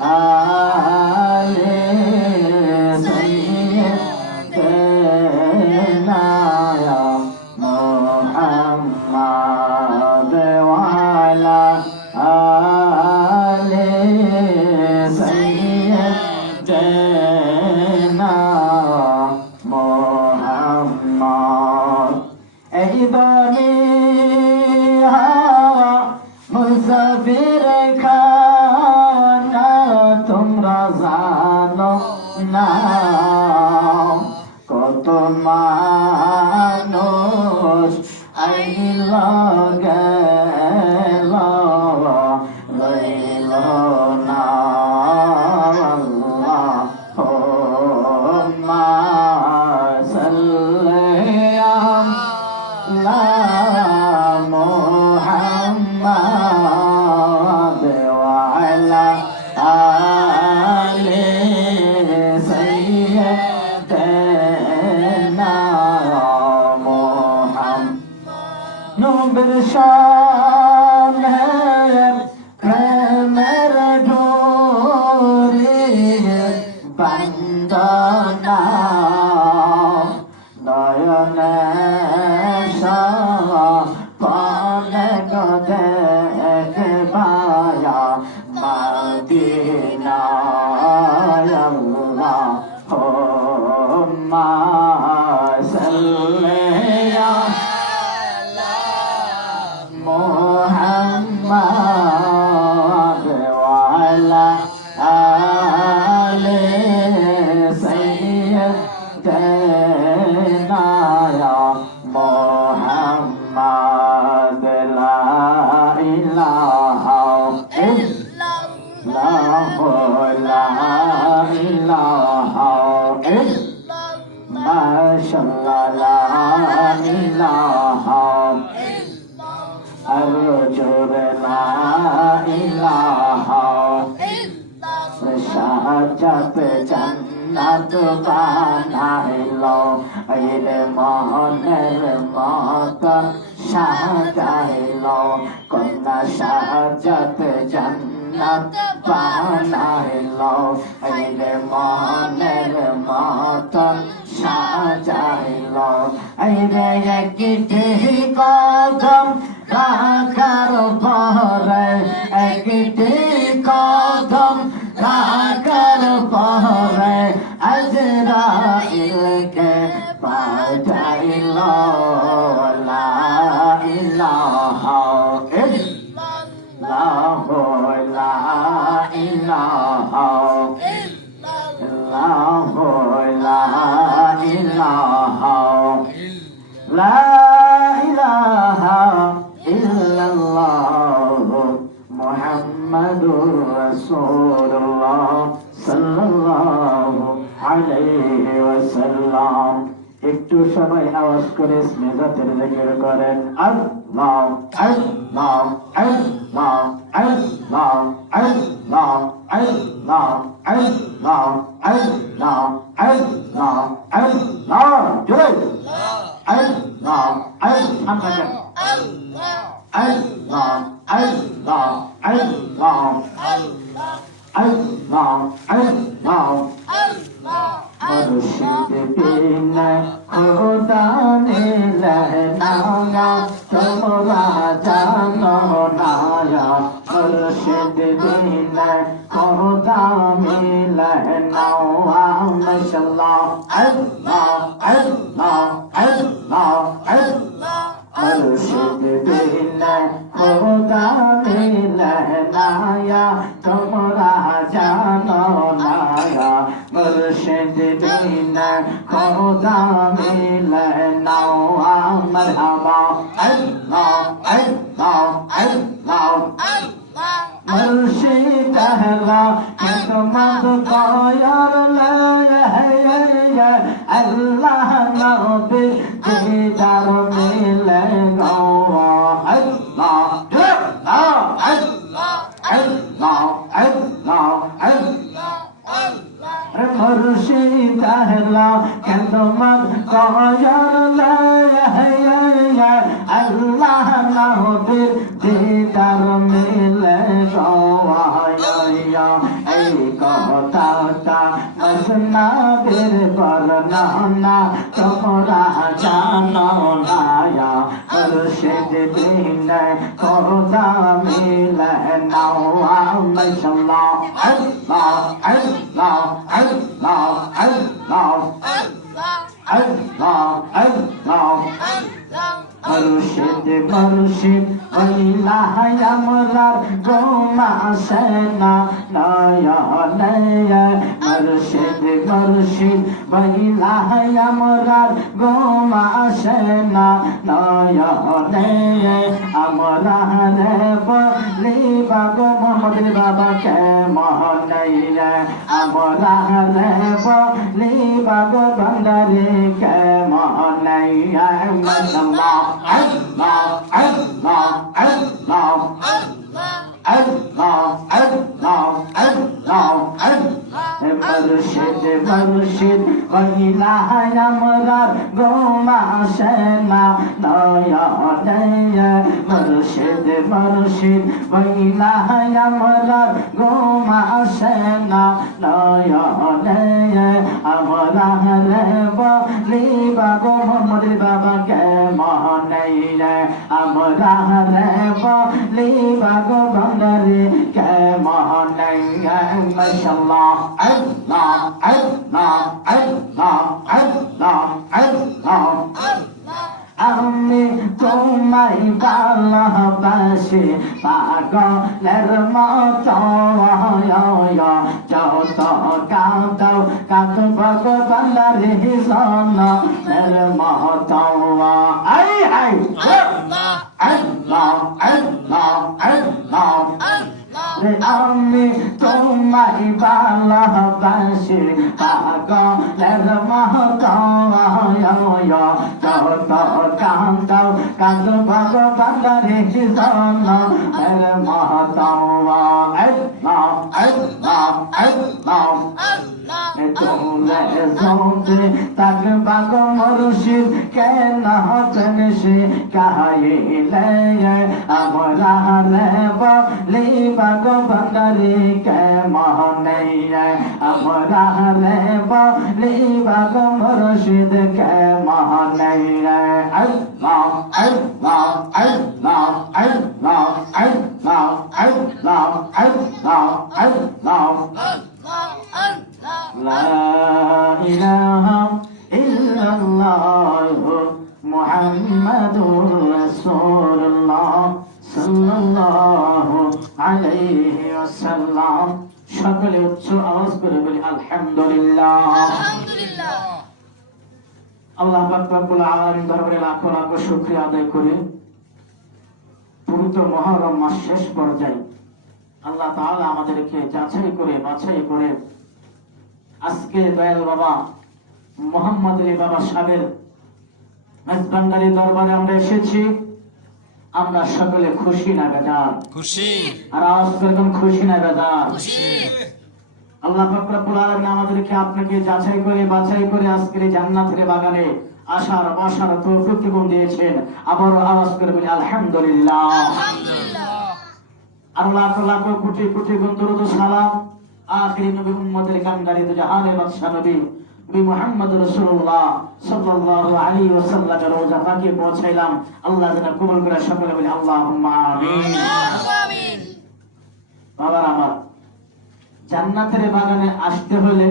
आले सैयदना या मोहम्मद वाला आले सैयदना मोहम्मद এই বাণী হাওয়া মুসাফির খানা তোমরা জানো না কত মানুষ আইল গেল রইল না আল্লাহুম্মা محمد وعلى آل سيدنا محمد نبر شان প্রেমের ডোরে বন্দনা নয়নে পানে দেখবায়া মদিনা আল্লাহুম্মা সাল্লি আলা মুহাম্মাদ ওয়া আলা আলি সাইয়্যিদিনা ইয়া মুহাম্মদ লা ইলাহা ইল্লাল্লাহ লা ইলাহা ইল্লাল্লাহ মাশাআল্লাহ লা ইলাহা أرجو لا إله إلا شهادة جنة বানাইলো এরে মনের মতন সাজাইলো কন্যা শাহাদাত জান্নাত বানাইলো এরে মনের মতন সাজাইলো এরে একটি কদম রাখার পরে একটি কদম রাখার পরে আজরাইলকে পাঠাইল লা ইলাহা ইল্লাল্লাহ লা ইলাহা ইল্লাল্লাহ লা ইলাহা লা ইলাহা ইল্লাল্লাহ মুহাম্মাদুর রাসূলুল্লাহ সাল্লাল্লাহু আলাইহি ওয়াসাল্লাম একটু সবাই আওয়াজ করে স্নেহাতের জিকির করেন আল্লাহ আল্লাহ আল্লাহ আল্লাহ আল্লাহ আল্লাহ আল্লাহ আল্লাহ আল্লাহ আল্লাহ জোরে আল্লাহ আল্লাহ Allah, Allah, Allah, Allah, Allah, মুর্শিদ বিন খোদা মিলে না তোমরা জানো না মুর্শিদ বিন খোদা মিলে না মাশাআল্লাহ আল্লাহ আল্লাহ আল্লাহ আল্লাহ মুর্শিদ বিন খোদা মিলে না তোমরা জানো না মুর্শিদ বিন খোদা মিলে না মারহাবা আল্লাহ আল্লাহ আল্লাহ মুর্শিদ আহলা খিদমত কয়ার লা আল্লাহ নবী দিদার মিলে গো আল্লাহ আল্লাহ আল্লাহ আল্লাহ আল্লাহ মুর্শিদ আহলা খিদমত কয়ার লা আল্লাহ নবী দিদার মিলে গো এই কথাটা মজনাবের বর্ণনা তোমরা জানো না মুর্শিদ বিনে খোদা মিলে নাও মাশাআল্লাহ আল্লাহ আল্লাহ আল্লাহ আল্লাহ আল্লাহ আল্লাহ মুর্শিদ মুর্শিদ ওইলা আমরার গোমা সেনা নয়নে মুর্শিদ মুর্শিদ ওইলা আমরার গোমা সেনা নয়নে আমরা রে বলি বাগো মোহাম্মদ বাবা কে মোহনাইয়া আমরা রে বলি বাগো বন্দরে কে মোহনাইয়া মাশাআল্লাহ আল্লাহ আল্লাহ আল্লাহ আল্লাহ আল্লাহ আল্লাহ মুর্শিদ মুর্শিদ ওইলা আমরার গোমা সেনা নয়নে মুর্শিদ মুর্শিদ ওইলা আমরার গোমা সেনা নয়নে আমরা রে বলি বাগো মোহাম্মদ বাবা কে মোহনাইয়া আমরা রে বলি বাগো বন্দরে কে মোহনাইয়া মাশাআল্লাহ আল্লাহ আল্লাহ আল্লাহ আল্লাহ আল্লাহ আমি তোমায় ভালোবাসি পাগলের মতো যত কাঁদাও কাঁদব বন্দরে জনের মতো আই আই আল্লাহ আল্লাহ আল্লাহ আমি তোমায় ভালোবাসি পাগলের মতো যত কাঁদাও কাঁদব বন্দরে জনের মতো আল্লাহ আল্লাহ আল্লাহ তোমরা জমতে থাকবা গো মুর্শিদ কেন চনসে কাহিলে আমরা রে বলি বাগো বন্দরে কে মোহনাইয়া আমরা রে বলি বাগো মুর্শিদ কে মোহনাইয়া আল্লাহ আল্লাহ আল্লাহ আল্লাহ আল্লাহ আল্লাহ আল্লাহ আল্লাহ لا إله إلا الله محمد رسول الله صلى الله عليه وسلم সকলে উচ্চ আওয়াজ করে বলি আলহামদুলিল্লাহ আলহামদুলিল্লাহ আল্লাহ পাক রব্বুল আলামিন দরবারে লাখ লাখ শুকরিয়া আদায় করি পবিত্র মুহররম মাস শেষ পর্যায়ে আল্লাহ তাআলা আমাদেরকে যাচাই করে বাছাই করে আজকে দয়াল বাবা মোহাম্মদ আলী বাবা সাহেবের মেজবান্ডারি দরবারে আমরা এসেছি। আমরা সকলে খুশি না বেজার? খুশি। আর আওয়াজ করবেন খুশি না বেজার? খুশি। আল্লাহ পাক রব্বুল আলামিন আমাদেরকে আপনাকে যাচাই করে বাছাই করে আজকের এই জান্নাতের বাগানে আসার বসার তৌফিক দিয়েছেন। আবার আওয়াজ করে বলি আলহামদুলিল্লাহ আলহামদুলিল্লাহ। আর লাখ লাখ কোটি কোটি দরুদ ও সালাম আখিরি নবী উম্মতের কান্ডারি তো জাহানের বাদশা নবী মুহাম্মদ রাসূলুল্লাহ সাল্লাল্লাহু আলাইহি ওয়াসাল্লামের রওজা পাকে পৌঁছাইলাম। আল্লাহ যেন কবুল করে সকলে বলি আল্লাহুম্মা আমিন আমিন। বাবা আমার, জান্নাতের বাগানে আসতে হলে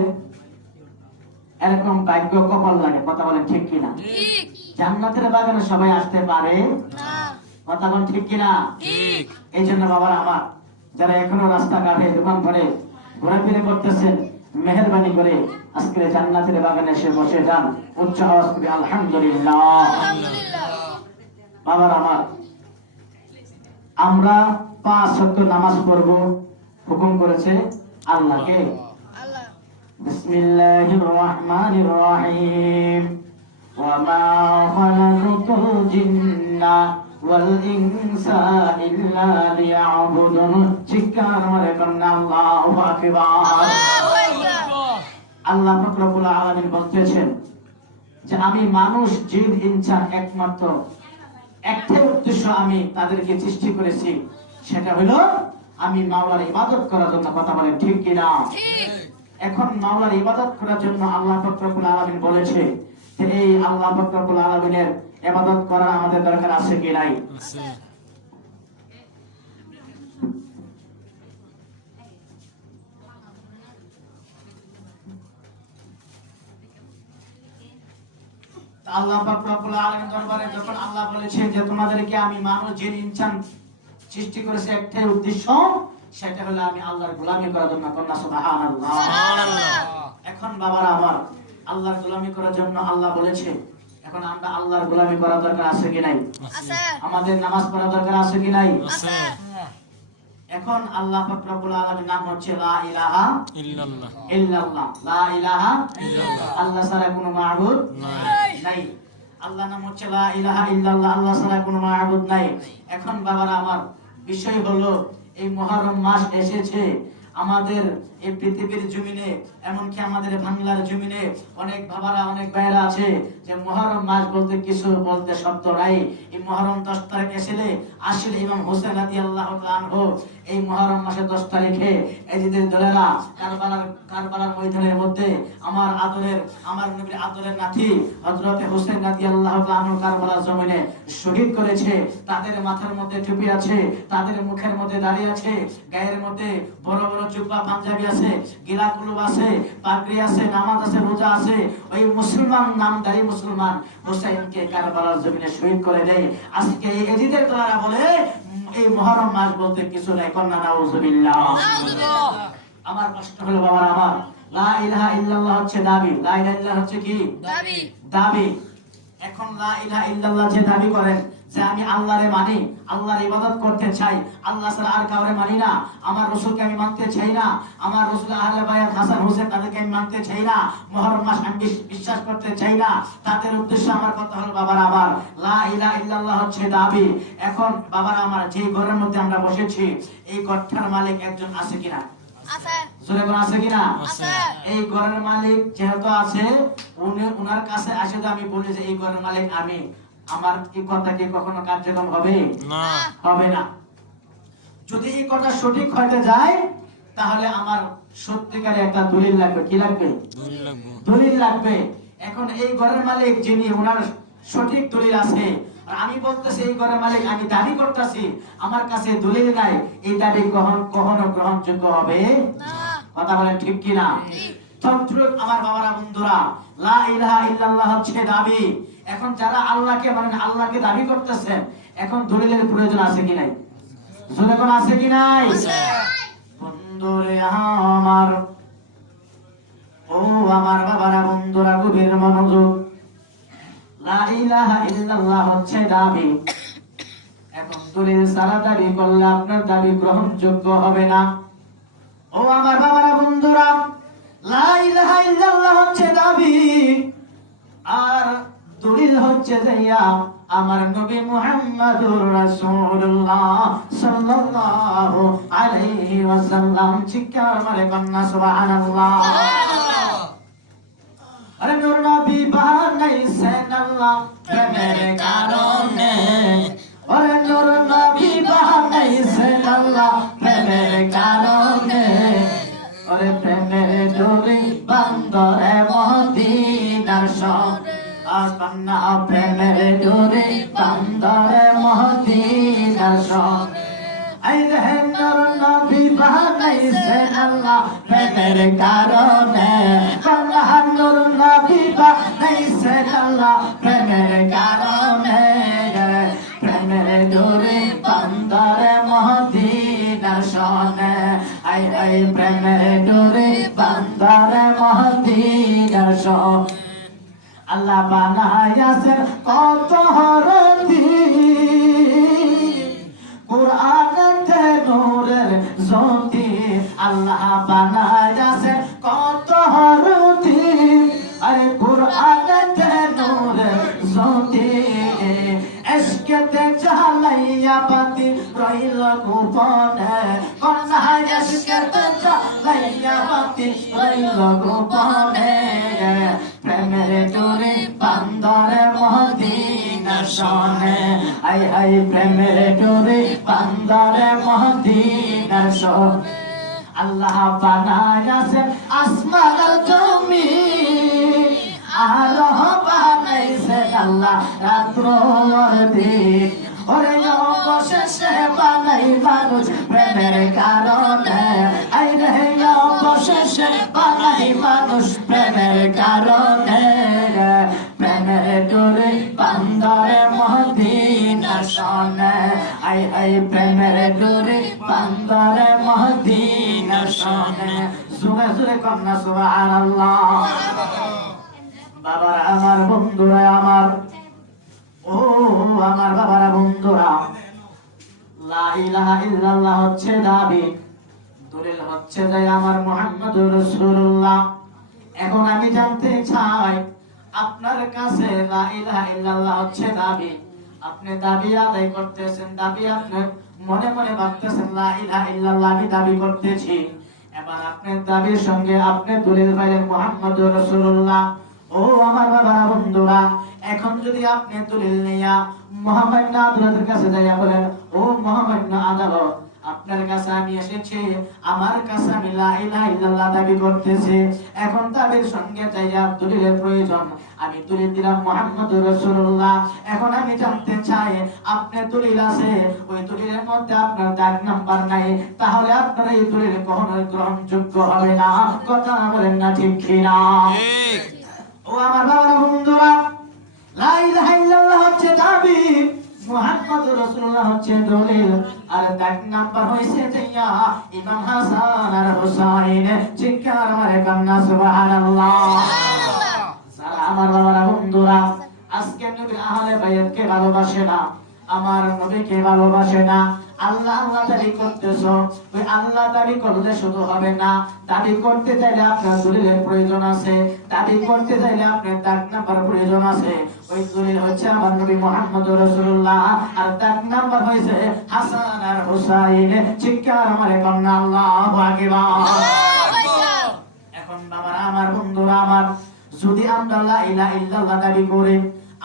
এরকম ভাগ্য কপাল লাগে, কথা বলেন ঠিক কিনা? ঠিক। জান্নাতের বাগানে সবাই আসতে পারে না, কথা বলেন ঠিক কিনা? ঠিক। এই জন্য বাবা আমার, যারা এখনো রাস্তাঘাটে দোকান করে ঘোরাফেরা করতেছেন, মেহেরবানি করে আজকে জান্নাতের বাগানে এসে বসে যান, উচ্চ আওয়াজ করে আলহামদুলিল্লাহ আলহামদুলিল্লাহ। বাবার আমার, আমরা 5 ওয়াক্ত নামাজ পড়ব, হুকুম করেছে আল্লাহকে। আল্লাহ বিসমিল্লাহির রহমানির রহিম ওয়া মা খালাকাতুল জিন্না ওয়াল ইনসা ইল্লা লিয়াবুদুন। চিৎকার করে বলেন আল্লাহু আকবার। আল্লাহ পাক রব্বুল আলামিন বলতেছেন যে আমি মানুষ জিন ইনসান একমাত্র একটাই উদ্দেশ্য আমি তাদেরকে সৃষ্টি করেছি, সেটা হলো আমি মাওলার ইবাদত করার জন্য, কথা বলেন ঠিক কিনা? এখন মাওলার ইবাদত করার জন্য আল্লাহ পাক রব্বুল আলামিন বলেছে যে এই আল্লাহ পাক রব্বুল আলামিনের ইবাদত করা আমাদের দরকার আছে কি নাই? আছে। আল্লাহ পাক রব্বুল আলামিন দরবারে যখন আল্লাহ বলেছে যে তোমাদেরকে আমি মানুষ জিন ইনসান সৃষ্টি করেছে একটাই উদ্দেশ্য, সেটা হলো আমি আল্লাহর গোলামি করার জন্য। কন্যা সুবহানাল্লাহ। এখন বাবারা আমার আল্লাহর গোলামি করার জন্য আল্লাহ বলেছে, এখন আমরা আল্লাহর গোলামি করার দরকার আছে কি নাই? আছে। আমাদের নামাজ পড়ার দরকার আছে কি নাই? আছে। এখন আল্লাহ পাক রব্বুল আলামিনের নাম হচ্ছে লা ইলাহা ইল্লাল্লাহ। ইল্লাল্লাহ, লা ইলাহা ইল্লাল্লাহ, আল্লাহ ছাড়া কোনো মাবুদ নাই। আল্লাহ নাম হচ্ছে লা ইলাহা ইল্লাল্লাহ, আল্লাহ ছাড়া কোনো মাবুদ নাই। এখন বাবারা আমার বিষয় হলো এই মুহররম মাস এসেছে আমাদের এই পৃথিবীর জমিনে, এমনকি আমাদের বাংলার জমিনে অনেক বাবারা অনেক ভাইরা আছে যে মুহররম মাস বলতে কিছু বলতে শব্দ নাই। এই মুহররম 10 তারিখ এসেলে আসলে ইমাম হোসেন রাদিয়াল্লাহু তাআলা আনহু এই মুহররম মাসের 10 তারিখে এজিদের দলেরা কারবালার ময়দানের মধ্যে আমার নবীর আদরের নাতি হযরত হোসেন রাদিয়াল্লাহু তাআলা আনহু কারবালার জমিনে শহীদ করেছে। তাদের মাথার মধ্যে টুপি আছে, তাদের মুখের মধ্যে দাড়ি আছে, গায়ের মধ্যে বড় বড় জুব্বা পাঞ্জাবি আছে, গিলা কুলুব আছে, পাগড়ি আছে, নামাজ আছে, রোজা আছে। ওই মুসলমান নামধারী মুসলমান হোসেনকে কারবালার জমিনে শহীদ করে দেয়। আজকে এই এজিদের দলেরা বলে এই মুহররম মাস বলতে কিছু নাই। কন্যা নাউজুবিল্লাহ। আমার কষ্ট হলো বাবা আমার, লা ইলাহা ইল্লাল্লাহ হচ্ছে দাবি, লা ইলাহা ইল্লাল্লাহ হচ্ছে কি দাবি। এখন লা ইলাহা ইল্লাল্লাহ যে দাবি করেন যে আমি আল্লাহরে মানি, আল্লাহর ইবাদত করতে চাই, আল্লাহ ছাড়া আর কাউরে মানি না, আমার রাসূলকে আমি মানতে চাই না, আমার রাসূল আহলে বায়াত হাসান হোসেন তাদেরকে আমি মানতে চাই না, মুহররম মাস আমি বিশ্বাস করতে চাই না, তাদের উদ্দেশ্যে আমার কথা হলো বাবারা আমার লা ইলাহা ইল্লাল্লাহ হচ্ছে দাবি। এখন বাবারা আমার যে ঘরের মধ্যে আমরা বসেছি এই ঘরটার মালিক একজন আছে কিনা? আছে। জোরে কোন আছে কিনা? আছে। এই ঘরের মালিক যেহেতু আছে, উনার কাছে আসে তো আমি বলি যে এই ঘরের মালিক আমি, আমার কি কথা কি কখনো কার্যক্রম হবে না? হবে না। যদি এই কথা সঠিক হতে যায় তাহলে আমার সত্যিকারে একটা দলিল লাগবে। কি লাগবে? দলিল লাগবে। এখন এই ঘরের মালিক যিনি, ওনার সঠিক দলিল আছে, আর আমি বলতেছি এই ঘরের মালিক, আমি দাবি করতেছি, আমার কাছে দলিল নাই, এই দাবি কখনো গ্রহণযোগ্য হবে না। কথা বলেন ঠিক কি না? আমার বাবারা বন্ধুরা, লা ইলাহা ইল্লাল্লাহ হচ্ছে দাবি। এখন যারা আল্লাহকে মানেন, আল্লাহকে দাবি করতেছেন, এখন দলিলের প্রয়োজন আছে কি নাই? জোরে কোন আছে কি নাই? বন্ধুরে আমার, ও আমার বাবারা বন্ধুরা, গভীর মনোযোগ। লা ইলাহা ইল্লাল্লাহ হচ্ছে দাবি। এখন দলিল ছাড়া দাবি করলে আপনার দাবি গ্রহণযোগ্য হবে না। ও আমার বাবারা বন্ধুরা, লা ইলাহা ইল্লাল্লাহ হচ্ছে দাবি, আর দলিল হচ্ছে যাইয়া আমার নবী মুহাম্মদুর রাসূলুল্লাহ সাল্লাল্লাহু আলাইহি ওয়াসাল্লাম। চিৎকার মারে কন্যা সুবহানাল্লাহ। আরে নূর নবী বানাইছেন আল্লাহ প্রেমের কারণে, আরে নূর নবী বানাইছেন আল্লাহ প্রেমের কারণে, আরে প্রেমের ডোরি বান্দরে মদিনার শহরে, কন্যা প্রেমের ডোরি বান্দরে মদিনার শহরে। আই রে নূর নবী বানাইছেন আল্লাহ প্রেমের কারণে, কন্যা নূর নবী বানাইছেন আল্লাহ প্রেমের কারণে, প্রেমের ডোরি বান্দরে মদিনার শহরে। আই আই প্রেমের ডোরি বান্দরে মদিনার শহরে। আল্লাহ বানাইয়াছেন কত হরতি, কুরআনেতে নূরের জ্যোতি। আল্লাহ বানাইয়াছেন কত হরতি, আরে কুরআনেতে নূরের জ্যোতি। এসকেতে জ্বালাইয়া বাতি রইল গোপনে, কন্যা এসকেতে জ্বালাইয়া বাতি রইল গোপনে, প্রেমের ডোরি বান্দরে মদিনার শোনে আই হাই প্রেমের ডোরে বান্দারে মদিনার শোনে আল্লাহ বানাইছে আসমান আর জমিন আর বানাইছে আল্লাহ রাত্র আর দিন ওরে অবশেষে বানাই মানুষ প্রেমের কারণে আই রে অবশেষে বানাই মানুষ প্রেমের কারণে প্রেমের ডোরে বান্দারে মদিনার শোনে আই হাই প্রেমের ডোরে বান্দারে মদিনার শোনে জোরে জোরে কন্যা সুবহানাল্লাহ বাবার আমার বন্ধুরা আমার ও আমার বাবারা বন্ধুরা লা ইলাহা ইল্লাল্লাহ হচ্ছে দাবি দলিল হচ্ছে যে আমার মুহাম্মদুর রাসূলুল্লাহ এখন আমি জানতে চাই আপনার কাছে লা ইলাহা ইল্লাল্লাহ হচ্ছে দাবি আপনি দাবি আদায় করতেছেন দাবি আপনি মনে মনে ভাবতেছেন লা ইলাহা ইল্লাল্লাহ আমি দাবি করতেছি এবার আপনার দাবির সঙ্গে আপনি দলিল পাইলেন মুহাম্মদুর রাসূলুল্লাহ ও আমার বাবারা বন্ধুরা এখন যদি আপনি দলিল নিয়া মহামান্য আদালতের কাছে যাইয়া বলেন ও মহামান্য আদালত আপনার কাছে আমি এসেছি আমার কাছে আমি লা ইলাহা ইল্লাল্লাহ দাবি করতেছি এখন তাদের সঙ্গে যাইয়া দলিলের প্রয়োজন আমি দলিল দিলাম মুহাম্মদুর রাসূলুল্লাহ এখন আমি জানতে চাই আপনার দলিল আছে ওই দলিলের মধ্যে আপনার দাগ নাম্বার নাই তাহলে আপনার এই দলিল কখনো গ্রহণযোগ্য হবে না কথা বলেন না ঠিক কিনা ঠিক ও আমার বাবা বন্ধুরা লা ইলাহা ইল্লাল্লাহ হচ্ছে দাবি মুহাম্মদুর রাসূলুল্লাহ হচ্ছে দলিল আর দাগ নাম্বার হইছে যাইয়া ইমাম হাসান আর হুসাইন চিৎকার মারে কান্না সুবহানাল্লাহ যারা আমার বাবারা বন্ধুরা আজকে নবীর আহলে বাইতকে ভালোবাসে না আমার নবীকে ভালোবাসে না আল্লাহ আল্লাহ দাবি করতেছো ওই আল্লাহ দাবি করলে শুধু হবে না দাবি করতে চাইলে আপনার দলিলের প্রয়োজন আছে দাবি করতে চাইলে আপনার দাগ নাম্বার প্রয়োজন আছে ওই দলিল হচ্ছে আমার নবী মুহাম্মদুর রাসূলুল্লাহ আর দাগ নাম্বার হইছে হাসান আর হুসাইন চিৎকার মারে কান্না আল্লাহু আকবার এখন বাবারা আমার বন্ধুরা আমার যদি আমরা লা ইলাহা ইল্লাল্লাহ দাবি করি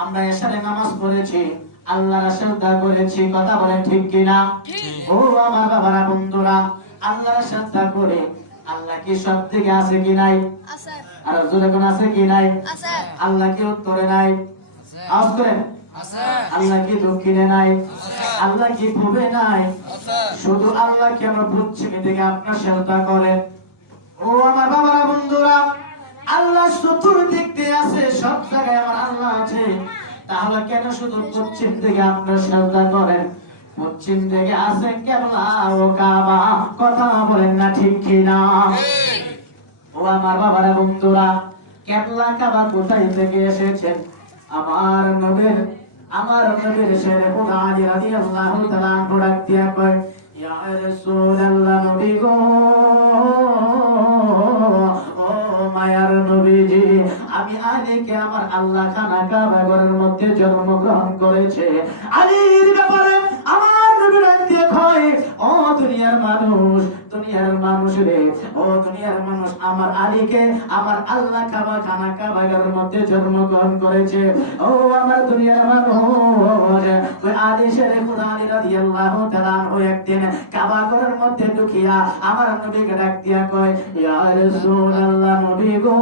আমরা এশারে নামাজ পড়েছি আল্লাহর শ্রদ্ধা করেছি কথা বলেন ঠিক কিনা ও আমার বাবারা বন্ধুরা আল্লাহর শ্রদ্ধা করে আল্লাহ কি সব থেকে আছে কি নাই আছে আর জোরে কোন আছে কি নাই আছে আল্লাহ কি উত্তরে নাই আওয়াজ করেন আছে আল্লাহ কি দক্ষিণে নাই আছে আল্লাহ কি পূবে নাই আছে শুধু আল্লাহ কেন পশ্চিমে থেকে আপনার শ্রদ্ধা করেন ও আমার বাবারা বন্ধুরা আল্লাহ চতুর্দিক দিয়ে আছে সব জায়গায় আমার আল্লাহ আছে তাহলে কেন শুধু পশ্চিম দিকে আপনার শ্রদ্ধা করেন পশ্চিম দিকে আছে কেবলা ও কাবা কথা বলেন না ঠিক কিনা ও আমার বাবারা বন্ধুরা কেবলা কাবা কোথায় থেকে এসেছেন আমার নবীর শেরে খোদা আলী রাদিয়াল্লাহু তাআলা আনহু ডাক দিয়া কয় ইয়া রাসূলুল্লাহ নবী গো মায়ার নবীজি আমি আলীকে আমার আল্লাহ খানা কাবা ঘরের মধ্যে জন্মগ্রহণ করেছে আলীর ব্যাপারে আমার নবী ডাক দিয়ে কয় ও দুনিয়ার মানুষ রে ও দুনিয়ার মানুষ আমার আলীকে আমার আল্লাহ খানা কাবা ঘরের মধ্যে জন্মগ্রহণ করেছে ও আমার দুনিয়ার মানুষ ওই আলী শেরে খোদা আলী রাদিয়াল্লাহু তাআলা আনহু একদিন কাবা ঘরের মধ্যে ঢুকিয়া আমার নবীকে ডাক দিয়া কয় ইয়া রাসূলুল্লাহ নবী গো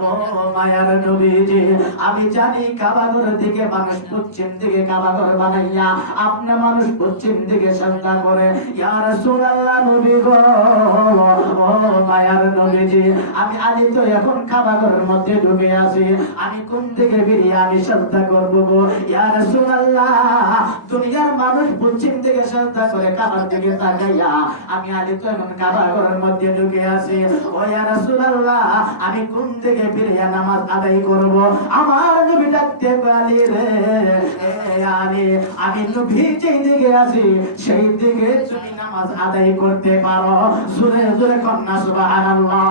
ও মায়ার নবীজি আমি জানি কাবা ঘর থেকে মানুষ পশ্চিম দিকে কাবা ঘর বানাইয়া আপনি মানুষ পশ্চিম দিকে শ্রদ্ধা করে ইয়া রাসূলুল্লাহ নবী গো ও মায়ার নবীজি আমি আলী তো এখন কাবা ঘরের মধ্যে ঢুকে আছি আমি কোন দিকে বেরিয়ে আমি শ্রদ্ধা করব গো ইয়া রাসূলুল্লাহ দুনিয়ার মানুষ পশ্চিম দিকে শ্রদ্ধা করে কাবার দিকে তাকাইয়া আমি আলী তো এখন কাবা ঘরের মধ্যে ঢুকে আছি ও ইয়া রাসূলুল্লাহ আমি কোন দিকে বেরিয়ে নামাজ আদায় করব আমার নবী ডাকতে আলী রে আলী আমি নবী যেই দিকে আছি সেই দিকে তুমি নামাজ আদায় করতে পারো জোরে জোরে কন্যা সুবহানাল্লাহ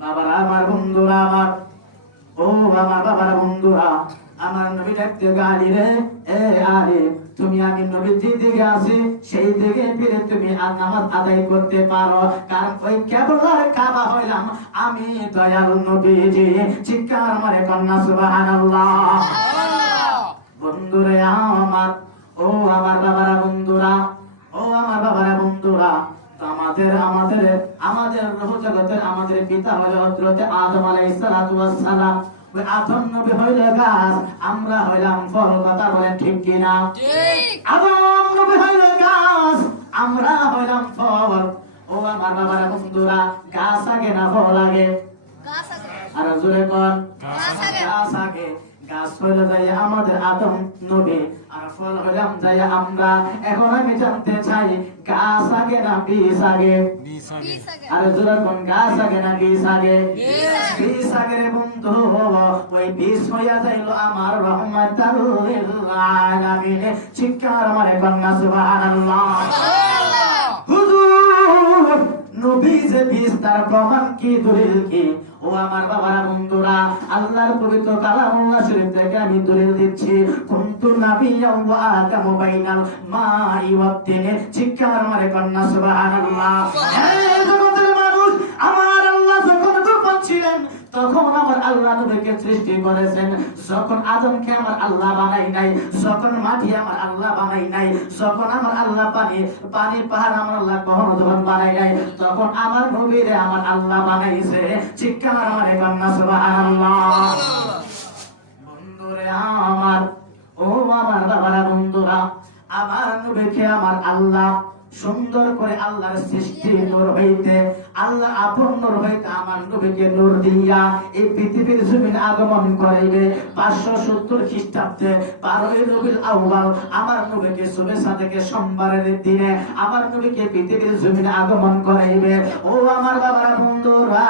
বাবারা আমার বন্ধুরা আমার ও আমার বাবারা বন্ধুরা আমার নবী ডাকতে আলী রে আলী তুমি আমি নবীর যে দিকে আছি সেই দিকে ফিরে তুমি আর নামাজ আদায় করতে পারো, কারণ ওই কেবলার কাবা হইলাম আমি দয়াল নবীজি। চিৎকার মারে কন্যা সুবহানাল্লাহ। বন্ধুরে আমার, ও আমার বাবারা বন্ধুরা, ও আমার বাবারা বন্ধুরা, আমাদের আমাদের আমাদের রূহ জগতের আমাদের পিতা হলো হযরত আদম আলাইহিস সালাতু ওয়াস সালাম। ওই আদম নবী হইল গাছ, আমরা হইলাম ফল। কথা বলেন ঠিক কি না? ঠিক। আদম নবী হইল গাছ, আমরা হইলাম ফল। ও আমার বাবারা বন্ধুরা, গাছ আগে না ফল আগে? গাছ আগে। আর জোরে কোন? গাছ আগে। গাছ আগে। গাছ হইল যাই আমাদের আদম নবী, আর ফল হইলাম যাই আমরা। এখন আমি জানতে চাই গাছ আগে না বীজ আগে? আর জোরে কোন? গাছ আগে না বীজ আগে? বীজ আগে রে বন্ধু। ওই বীজ হইয়া যাইল আমার রহমাতুল লিল আলামিন। চিৎকার মারে কন্যা সুবহানাল্লাহ। হুজুর নবী যে বীজ, তার প্রমাণ কি, দলিল কি? ও আমার বাবারা বন্ধুরা, আল্লাহর পবিত্র কালামুল্লাহ শরীফ থেকে আমি দলিল দিচ্ছি। কুনতু নাবিয়্যান ওয়া আতামু বাইনাল মাই ওয়াত তিন। চিৎকার মারে কন্যা সুবহানাল্লাহ। হে জগতের মানুষ, আমার আল্লাহ যখন গোপন ছিলেন তখন আমার আল্লাহ নবীকে সৃষ্টি করেছেন। যখন আদমকে আমার আল্লাহ বানাই নাই, যখন মাটি আমার আল্লাহ বানাই নাই, যখন আমার আল্লাহ পানি পাহাড় আমার আল্লাহ কখনো যখন বানাই নাই, তখন আমার নবীরে আমার আল্লাহ বানাইছে। চিৎকার আমার কন্যা সুবহানাল্লাহ। বন্ধুরে আমার, ও আমার বাবারা বন্ধুরা, আমার নবীকে আমার আল্লাহ সুন্দর করে আল্লাহর সৃষ্টি নূর হইতে, আল্লাহ আপন নূর হইতে আমার নবীকে নূর দিয়া এই পৃথিবীর জমিন আগমন করাইবে। 570 খ্রিস্টাব্দে 12ই রবিউল আউয়াল আমার নবীকে শুভেচ্ছা থেকে সোমবারের দিনে আমার নবীকে পৃথিবীর জমিনে আগমন করাইবে। ও আমার বাবারা বন্ধুরা,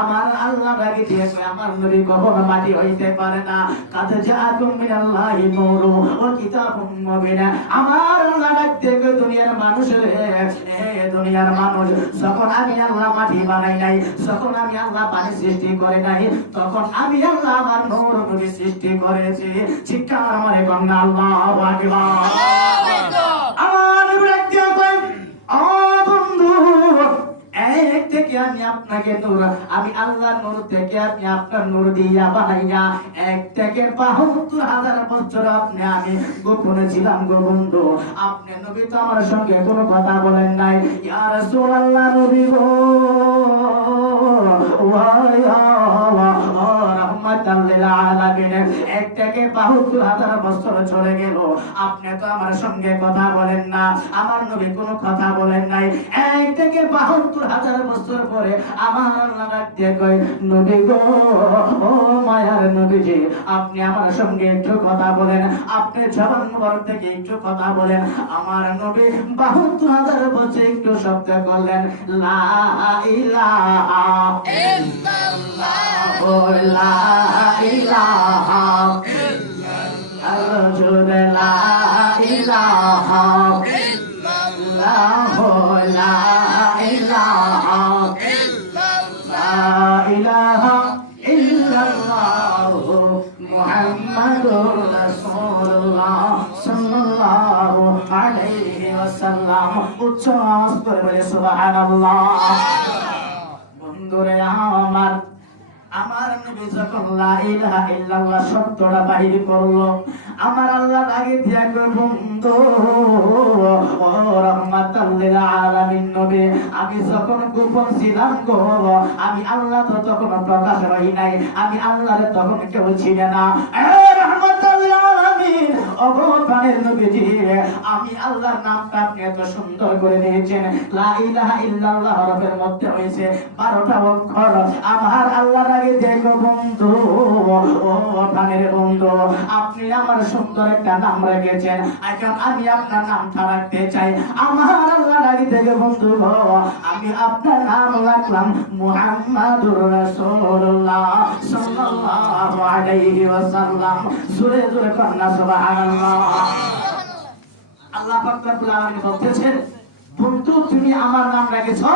আমার আল্লাহ রাগি দিয়ে আমার নবী কখনো মাটি হইতে পারে না। কাদ জাআকুম মিনাল্লাহি নূরু ওয়া কিতাবুম মুবিন। আমার আল্লাহ ডাক দিয়ে দুনিয়ার মানুষের, দুনিয়ার মানুষ, যখন আমি আল্লাহ মাটি বানাই নাই, যখন আমি আল্লাহ পানি সৃষ্টি করে নাই, তখন আমি আল্লাহ আমার নূর নবী সৃষ্টি করেছি। চিৎকার আমার কন্যা আল্লাহু আকবার। আমার নবী ডাক দিয়ে কয়, ও বন্ধু, এক থেকে আমি আপনাকে নূর, আমি আল্লাহর নূর থেকে আমি আপনার নূর দিয়া বানাইয়া 1 থেকে ৭২,০০০ বছর আপনি আমি গোপনে ছিলাম গো বন্ধু। আপনি নবী তো আমার সঙ্গে কোনো কথা বলেন নাই। ইয়া রাসূলুল্লাহ নবী গো, রহমাতাল লিল আলামিন, 1 থেকে ৭২,০০০ বছর চলে গেল, আপনি তো আমার সঙ্গে কথা বলেন না। আমার নবী কোনো কথা বলেন নাই। 1 থেকে ৭২,০০০ বছর পরে আমার আল্লাহ ডাক দিয়ে কয়, নবী গো, ও মায়ার নবীজি, আপনি আমার সঙ্গে একটু কথা বলেন, আপনি জবান মোবারক থেকে একটু কথা বলেন। আমার নবী ৭২,০০০ বছর একটু শব্দ করলেন, লা ইলাহা ইল্লাল্লাহ, লা ইলাহা ইল্লাল্লাহ, লা ইলাহা ইল্লাল্লাহ, লা ইলাহা ইল্লাল্লাহ, মুহাম্মাদুর রাসূলুল্লাহ সাল্লাল্লাহু আলাইহি ওয়াসাল্লাম। উচ্চ আওয়াজ করে বলে সুবহানাল্লাহ। বন্ধুরে আমার, আমার নবী যখন লা ইলাহা ইল্লাল্লাহ শব্দটা বাহির করলো, আমার আল্লাহ লাগে দিয়া কই, বন্ধু ও রহমাতাল লিল আলামিন নবী, আমি যখন গোপন ছিলাম গো, আমি আল্লাহ তো তখন প্রকাশ হই নাই, আমি আল্লাহরে তখন কেউ চিনে না। এ রহমাতাল লিল আলামিন, অগণের নবীজি, আমি আল্লাহর নামটা আপনি এত সুন্দর করে দিয়েছেন। লা ইলাহা ইল্লাল্লাহ হরফের মধ্যে হয়েছে 12টা অক্ষর। আমার আল্লাহ লাগে দেখো বন্ধু, ও প্রাণের বন্ধু, আপনি আমার সুন্দর একটা নাম রেখেছেন, এখন আমি আপনার নামটা রাখতে চাই। আমার আল্লাহ লাগে দেখো বন্ধু, আমি আপনার নাম রাখলাম মুহাম্মাদুর রাসূলুল্লাহ সাল্লাল্লাহু আলাইহি ওয়াসাল্লাম। জোরে জোরে কন্যা সুবহানাল্লাহ। আল্লাহ পাক রব্বুল আলামিন বলতেছেন, বন্ধু তুমি আমার নাম রেখেছো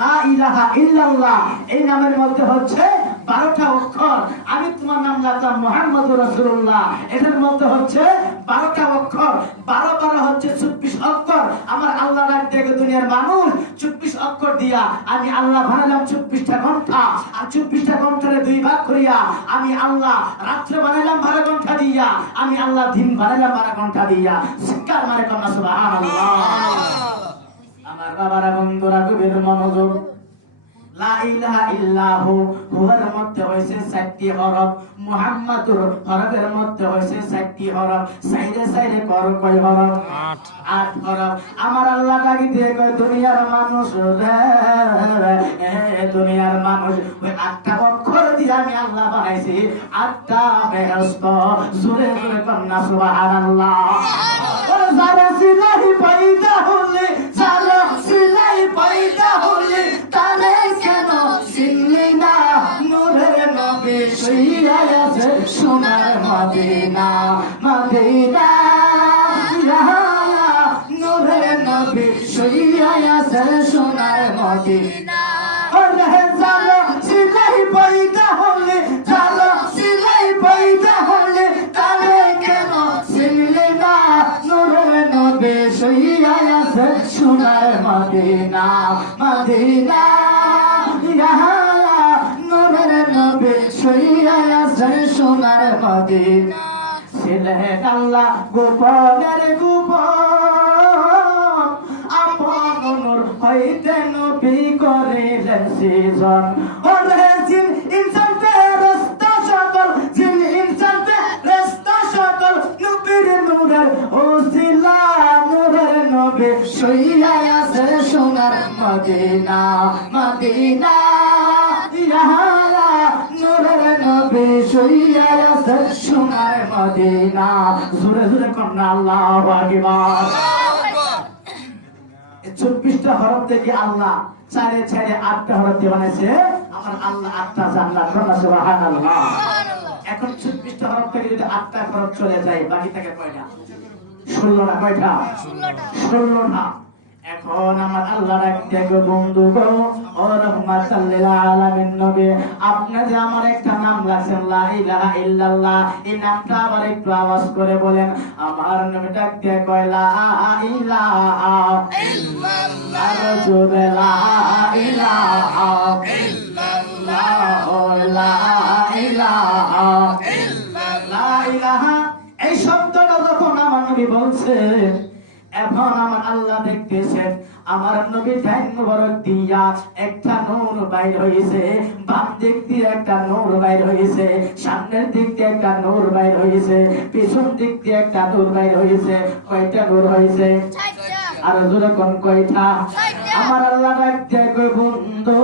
লা ইলাহা ইল্লাল্লাহ, এই নামের মধ্যে হচ্ছে 12টা অক্ষর। আমি তোমার নাম রাখলাম মুহাম্মাদুর রাসূলুল্লাহ, এটার মধ্যে হচ্ছে 12টা অক্ষর, 12 হচ্ছে 24 অক্ষর। আমার আল্লাহ ডাক দেখে দুনিয়ার মানুষ 24 অক্ষর দিয়া আমি আল্লাহ বানালাম 24টা ঘন্টা, আর 24টা ঘন্টারে 2 ভাগ করিয়া আমি আল্লাহ রাত্রে বানালাম 12 ঘন্টা দিয়া, আমি আল্লাহ দিন বানালাম 12 ঘন্টা দিয়া। শিক্ষার মানে কন্যা সুবহানাল্লাহ। আমার বাবারা বন্ধুরা গভীর মনোযোগ। লা ইলাহা ইল্লাহু হুয়ার মধ্যে হইছে 4টি হরফ, মুহাম্মাদুর হরফের মধ্যে হইছে 4টি হরফ। সাইরে সাইরে কর কয় হরফ? 8 হরফ। আমার আল্লাহ ডাকি দিয়ে কয় দুনিয়ার মানুষ রে, দুনিয়ার মানুষ ওই 8টা অক্ষর দিয়ে আমি আল্লাহ বানাইছি 8টা বেহেশত। জোরে জোরে কন্যা সুবহানাল্লাহ। ওরে যারা সিলাই পয়দা হলে, যারা সিলাই পয়দা হলে তারে কেন চিনলি না? নূরের নবী শুইয়া আছে সোনার মদিনা, মদিনা নূরের নবী শুইয়া আছে সোনার মদিনা। ওরে যারা সিলাই পয়দা হলে, যারা সিলাই পয়দা হলে তারে কেন চিনলি না? নূরের নবী শুইয়া আছে সোনার মদিনা, মদিনা নূরের নবী শুইয়া আছে সোনার মদিনা। ছিলেন আল্লাহ গোপনের গোপন, আপন নূর হইতে নবী করিলেন সৃজন। ওরে জিন ইনসান ফেরেশতা সকল, জিন ইনসান ফেরেশতা সকল নবীর নূরের ওসিলা, নূরের নবী শুইয়া আছে সোনার মদিনা, মদিনা নূরের নবী শুইয়া আছে সোনার মদিনা। জোরে জোরে কন্যা আল্লাহু আকবার। 24টা হরফ থেকে আল্লাহ 8টা হরফ দিয়ে বানাইছে আমার আল্লাহ 8টা জান্নাত। কন্যা সুবহানাল্লাহ। এখন 24টা হরফ থেকে যদি 8টা হরফ চলে যায় বাকি থাকে কয়টা? 16টা। কয়টা? 16টা। এখন আমার আল্লাহ রাখতে গো বন্ধু গো, ও রাহমাতাল লিল আলামিন নবী, আপনি যে আমার একটা নাম রাখছেন লা ইলাহা ইল্লাল্লাহ, এই নামটা আবার একটু আওয়াজ করে বলেন। আমার নবী ডাকতে কয় লা ইলাহা ইল্লাল্লাহ, আর জোরে লা ইলাহা ইল্লাল্লাহ, লা ইলাহা ইল্লাল্লাহ। লা ইলাহা এই শব্দটা যখন আমার নবী বলছে, এখন আমার আল্লাহ দেখতেছেন আমার নবী ডাইন মুবারক দিয়া একটা নূর বাইর হইছে, বাম দিক দিয়ে একটা নূর বাইর হইছে, সামনের দিক দিয়ে একটা নূর বাইর হইছে, পিছন দিক দিয়ে একটা নূর বাইর হইছে। কয়টা নূর হইছে? আর জোরে কোন কয়টা? আমার আল্লাহ ডাকতে কই বন্ধু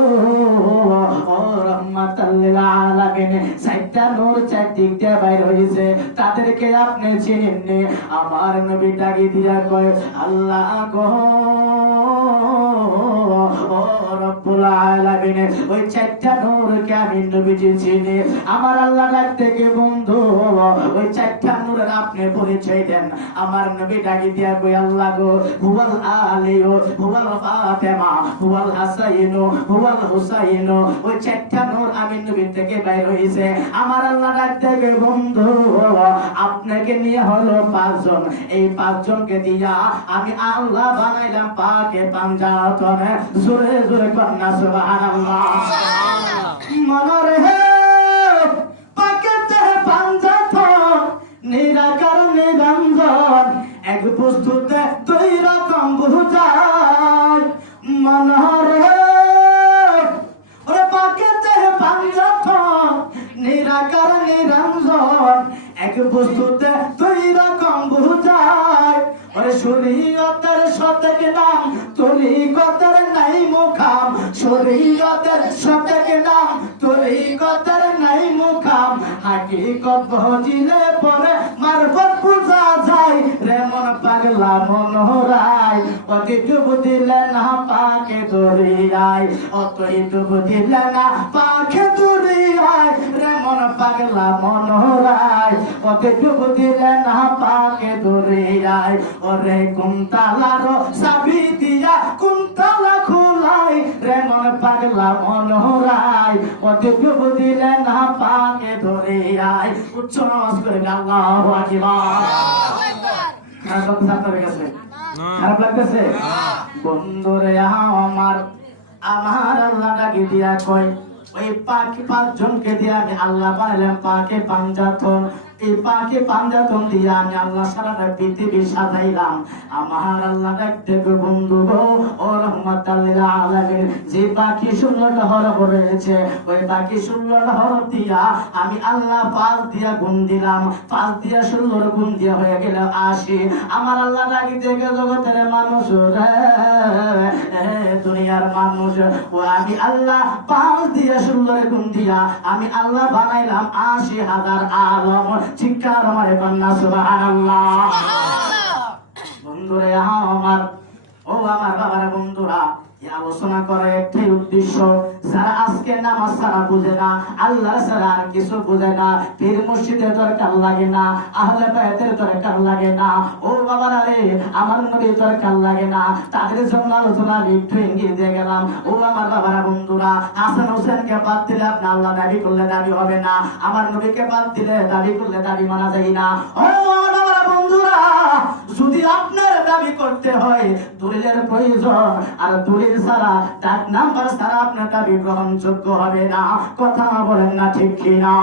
ও রাহমাতাল লিল আলামিন, 4টা নূর 4 দিক দিয়ে বাইর হইছে, তাদেরকে আপনি চিনেননি? আমার নবী ডাকি দিয়া কয় আল্লাহ গো ও রব্বুল আলামিন, ওই 4টা নূরকে আমি নবীজি চিনি। আমার আল্লাহ ডাক থেকে বন্ধু ওই 4টা নূরের আপনি পরিচয় দেন। আমার নবী ডাকি দিয়া কই আল্লাহ গো হুয়াল আলিয়ু হুয়াল ফাতেমা হুয়াল হাসাইনু হুয়াল হুসাইনু, ওই 4টা নূর আমি নবী থেকে বাইর হইছে। আমার আল্লাহ ডাক থেকে বন্ধু আপনাকে নিয়ে হলো 5 জন, এই 5 জনকে দিয়া আমি আল্লাহ বানাইলাম পাকে পাঞ্জাতন। জোরে জোরে কন্যা সুবহানাল্লাহ। মনরে হে পাকেতে পাঞ্জাতন, নিরাকার নিরঞ্জন, এক বস্তুতে 2 রকম বুঝায়। মনরে ওরে পাকেতে পাঞ্জাতন, নিরাকার নিরঞ্জন, এক বস্তুতে 2 রকম বুঝায়। ওরে শরীয়তের সতেক নাম, তরিকতের নাই মুখাম, শরীয়তের সতেক নাম, তরিকতের নাই মুখাম, হাকিকত বুঝিলে পরে মারফত বুঝা যায়। রে মন পাগলা মনোহরায়, অতটুকু দিলে না পাকে দরিয়ায়, অতটুকু দিলে না পাকে দরিয়ায়। রে মন পাগলা মনোহরায়, অতটুকু দিলে না পাকে দরিয়ায়। ওরে কুন্তলার চাবি দিয়া কুন্তলা খোলাই, রে মন পাগলা মনোহরায়, অতটুকু দিলে না পাকে দরিয়ায়। উচ্চ আওয়াজ করে আল্লাহু আকবার। খারাপ লাগছে আপনার কাছে? খারাপ লাগতেছে? বন্ধুরে আমার আমার আল্লাহ ডাকি দিয়া কয় ওই পাখি 5 জনকে দিয়ে আমি আল্লাহ বানালাম পাকে পাঞ্জাতন। এই পাকে পাঞ্জাতন দিয়ে আমি আল্লাহ সারাটা পৃথিবী সাজাইলাম। আমার আল্লাহ দেখতে বন্ধু গো ও রহমাতাল লিল আলামিন, যে পাখি 16টা হরফ রয়েছে ওই পাখি 16টা হরফ দিয়া আমি আল্লাহ 5 দিয়া গুণ দিলাম। 5 দিয়া 16 গুণ দিয়া হয়ে গেল 80। আমার আল্লাহ ডাকি থেকে জগতের মানুষ রে দুনিয়ার মানুষ ও আমি আল্লাহ 5 দিয়া 16 গুণ দিয়া আমি আল্লাহ বানাইলাম 80,000 আলম। চিৎকার মারে কন্যা সুবহানাল্লাহ। বন্ধুরে আমার ও আমার বাবারা বন্ধুরা, এই আলোচনা করে একটাই উদ্দেশ্য, যারা আজকে নামাজ ছাড়া বুঝে না, আল্লাহ ছাড়া আর কিছু বুঝে না, পীর মুর্শিদের দরকার লাগে না, আহলে বায়াতের দরকার লাগে না, ও বাবারা রে আমার নবীর দরকার লাগে না, তাদের জন্য আলোচনা আমি একটু ইঙ্গিত দিয়ে গেলাম। ও আমার বাবারা বন্ধুরা, হাসান হোসেনকে বাদ দিলে আপনি আল্লাহ দাবি করলে দাবি হবে না, আমার নবীকে বাদ দিলে দাবি করলে দাবি মানা যায় না। ও আমার বাবারা বন্ধুরা, যদি আপনার দাবি করতে হয় দলিলের প্রয়োজন, আর দলিল ছাড়া ডাক নাম্বার ছাড়া আপনার দাবি গ্রহণযোগ্য হবে না। কথা বলেন না ঠিক কিনা?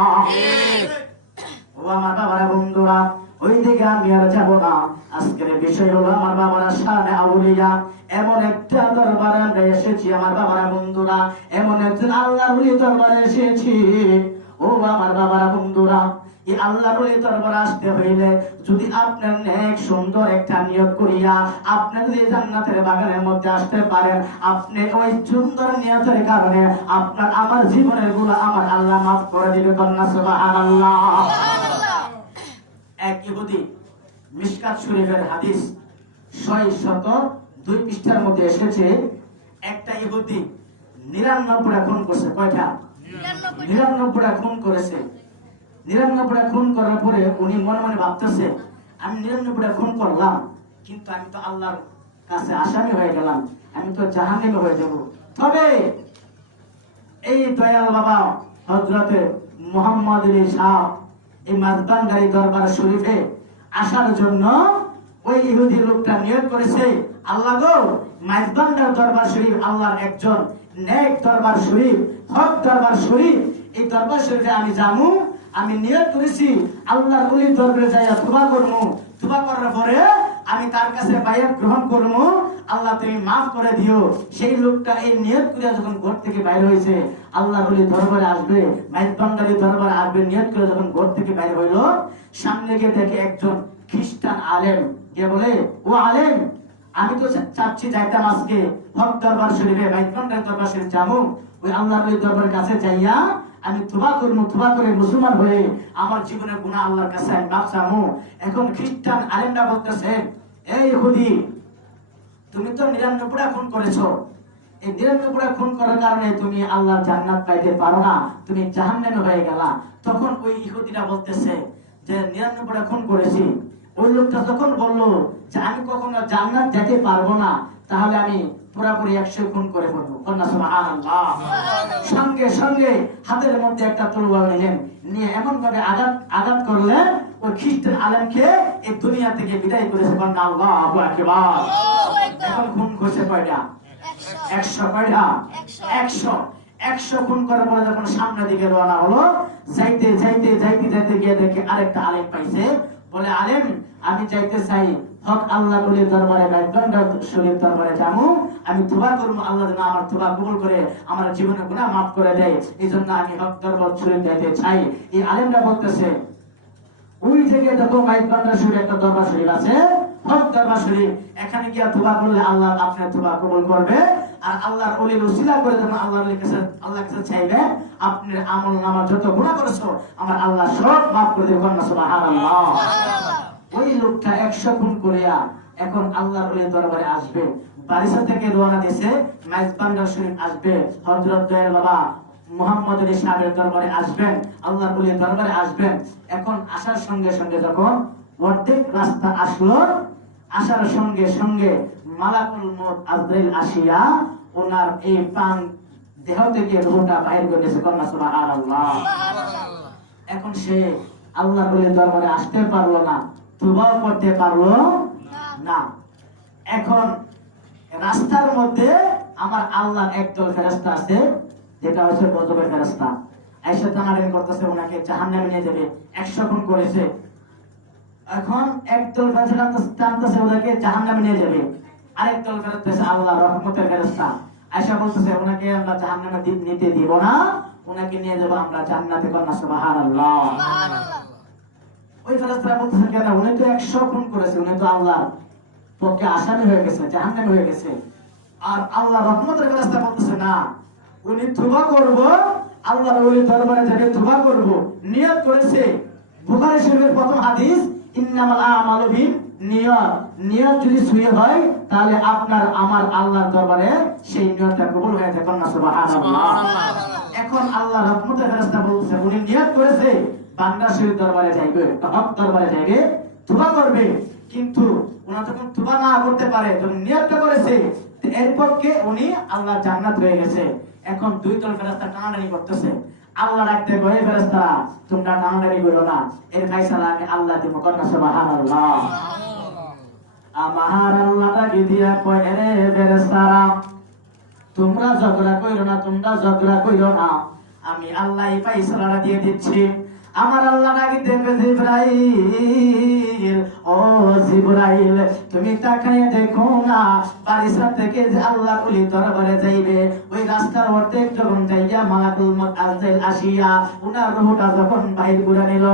ও আমার বাবারা বন্ধুরা, ওই দিকে আমি আর যাব না। আজকের বিষয় হলো আমার বাবারা শানে আউলিয়া। এমন একটা দরবারে আমরা এসেছি আমার বাবারা বন্ধুরা, এমন একজন আল্লাহর ওলি দরবারে এসেছি। ও আমার বাবারা বন্ধুরা, এই আল্লাহর ওলি দরবারে আসতে হইলে যদি আপনার নেক সুন্দর একটা নিয়ত করিয়া আপনি যদি জান্নাতের বাগানের মধ্যে আসতে পারেন, আপনি ওই সুন্দর নিয়তের কারণে আপনার আমার জীবনের গুনাহ আমার আল্লাহ মাফ করে দিবে। কন্যা সুবহানাল্লাহ। এক ইহুদি, মিশকাত শরীফের হাদিস 602 পৃষ্ঠার মধ্যে এসেছে, একটা ইহুদি 99টা খুন করছে। কয়টা? 99টা খুন করেছে। 99টা খুন করার পরে উনি মনে মনে ভাবতেছে, আমি 99টা খুন করলাম, কিন্তু আমি তো আল্লাহর কাছে আসামি হয়ে গেলাম, আমি তো জাহান্নামে হয়ে যাব। তবে এই দয়াল বাবা হযরতে মুহাম্মদ আলী শাহ এই মাঝবান্ডারি দরবার শরীফে আসার জন্য ওই ইহুদি লোকটা নিয়ত করেছে, আল্লাহ গো মাঝবান্ডার দরবার শরীফ আল্লাহর একজন নেক দরবার শরীফ, হক দরবার শরীফ, এই দরবার শরীফে আমি যাবো, আমি নিয়ত করেছি আল্লাহর ওলির দরবারে যাইয়া তওবা করব, তওবা করার পরে আমি তার কাছে বায়াত গ্রহণ করব, আল্লাহ তুমি মাফ করে দিও। সেই লোকটা এই নিয়ত করে যখন ঘর থেকে বাইরে হয়েছে, আল্লাহর ওলির দরবারে আসবে, মাইজবান্ডারি দরবারে আসবে, নিয়ত করে যখন ঘর থেকে বাইরে হইল, সামনে গিয়ে দেখে একজন খ্রিস্টান আলেম গিয়ে বলে, ও আলেম, আমি তো চাচ্ছি যাইতাম আজকে হক দরবার শরীফে, মাইজবান্ডারি দরবার শরীফ যাবো, ওই আল্লাহর ওলির দরবারের কাছে যাইয়া আমি তওবা করব, তওবা করে মুসলমান হয়ে আমার জীবনের গুনাহ আল্লাহর কাছে আমি মাফ চাবো। এখন খ্রিস্টান আলেমরা বলতেছে, এই ইহুদি, তুমি তো 99টা খুন করেছো, এই 99টা খুন করার কারণে তুমি আল্লাহর জান্নাত পাইতে পারো না, তুমি জাহান্নামে হয়ে গেলা। তখন ওই ইহুদিরা বলতেছে যে 99টা খুন করেছি। ওই লোকটা যখন বললো যে আমি কখনো জান্নাত যেতে পারবো না, তাহলে আমি পুরাপুরি 100 খুন করে ফেলবো। কন্যা সুবহানাল্লাহ। সঙ্গে সঙ্গে হাতের মধ্যে একটা তলোয়ার নিলেন, নিয়ে এমন ভাবে আঘাত করলেন ওই খ্রিস্টান আলেমকে এই দুনিয়া থেকে বিদায় করেছে। কন্যা আল্লাহু আকবার। এখন খুন করছে কয়টা? 100। কয়টা? 100 খুন করার পরে যখন সামনের দিকে রওনা হলো, যাইতে যাইতে যাইতে যাইতে গিয়ে দেখে আরেকটা আলেম পাইছে। বলে, আলেম, আমি যাইতে চাই হক আল্লাহর ওলির দরবারে, মাইজবান্ডার শরীফ দরবারে যাবো, আমি তওবা করব, আল্লাহ যেন আমার তওবা কবুল করে আমার জীবনের গুনাহ মাফ করে দেয়, এই জন্য আমি হক দরবার শরীফ যাইতে চাই। এই আলেমরা বলতেছে, ওই থেকে দেখো মাইজবান্ডার শরীফ একটা দরবার শরীফ আছে, হক দরবার শরীফ, এখানে গিয়ে তওবা করলে আল্লাহ আপনার তওবা কবুল করবে, আর আল্লাহর ওলির উসিলা করে যখন আল্লাহর কাছে চাইবে, আপনার আমলনামা যত গুনাহ করেছো আমার আল্লাহ সব মাফ করে দেবে। সুবহানাল্লাহ। ওই লোকটা 100 খুন করিয়া এখন আল্লাহর ওলির দরবারে আসবে। বারিসা থেকে রওনা দিয়েছে, মাইজবান্ডার শরীফ আসবে, হযরত দয়াল বাবা মুহাম্মদ আলী সাহেবের দরবারে আসবেন, আল্লাহর ওলির দরবারে আসবেন। এখন আসার সঙ্গে সঙ্গে যখন অর্ধেক রাস্তা আসলো, আসার সঙ্গে সঙ্গে মালাকুল মউত আজরাইল আসিয়া ওনার এই প্রাণ দেহ থেকে রূহটা বাইর করে দিয়েছে। কন্যা সুবহানাল্লাহ। এখন সে আল্লাহর ওলির দরবারে আসতে পারলো না, তওবা করতে পারলো না। এখন রাস্তার মধ্যে আমার আল্লাহর একদল ফেরেশতা আছে, যেটা হচ্ছে গজবের ফেরেশতা, এসে টানাটানি করতেছে, ওনাকে জাহান্নামে নিয়ে যাবে, 100 খুন করেছে। এখন একদল ফেরেশতা টানতেছে ওদেরকে জাহান্নামে নিয়ে যাবে, আরেকদল ফেরেশতা আছে আল্লাহর রহমতের ফেরেশতা, এসে বলতেছে ওনাকে আমরা জাহান্নামে নিতে দিব না, ওনাকে নিয়ে যাবো আমরা জান্নাতে। কন্যা সুবহানাল্লাহ। ওই ফেরেশতারা বলতেছে কেন, উনি তো 100 খুন করেছে, উনি তো আল্লাহর পক্ষে আসামি হয়ে গেছে, জাহান্নামে হয়ে গেছে। আর আল্লাহ রহমতের ফেরেশতা বলতেছে না, উনি তওবা করব, আল্লাহর ওলির দরবারে যাবে, তওবা করব, নিয়ত করেছে। বুখারী শরীফের প্রথম হাদিস, ইন্নামাল আমালু বিন্নিয়াত, নিয়ত যদি সহি হয় তাহলে আপনার আমার আল্লাহর দরবারে সেই নিয়তটা কবুল হয়ে যায়। কন্যা সুবহানাল্লাহ। এখন আল্লাহ রহমতের ফেরেশতা বলতেছে উনি নিয়ত করেছে বান্দা শরীর দরবারে যাইবে, হক দরবারে যাইবে, তওবা করবে, কিন্তু উনি যখন তওবা না করতে পারে, যখন নিয়তটা করেছে, এরপর কে উনি আল্লাহ জান্নাত হয়ে গেছে। এখন দুই দল ফেরেশতা টানাটানি করতেছে। আল্লাহ রাখতে গয়ে ফেরেশতারা তোমরা টানাটানি করো না, এর ফয়সালা আমি আল্লাহ দিব। কন্যা সুবহানাল্লাহ। আমার আল্লাহ ডাকি দিয়া কয়, রে ফেরেশতারা তোমরা ঝগড়া কইরো না, তোমরা ঝগড়া কইরো না, আমি আল্লাহ এই ফয়সালাটা দিয়ে দিচ্ছি। আমার আল্লাহ ডাকি দেবে, জিবরাইল, ও জিবরাইল তুমি তাকায় দেখো না, বারিসা থেকে যে আল্লাহ ওলি দরবারে যাইবে, ওই রাস্তার অর্ধেক যখন যাইয়া মালাকুল মউত আজরাইল আসিয়া উনার রূহটা যখন বাহির করে নিল,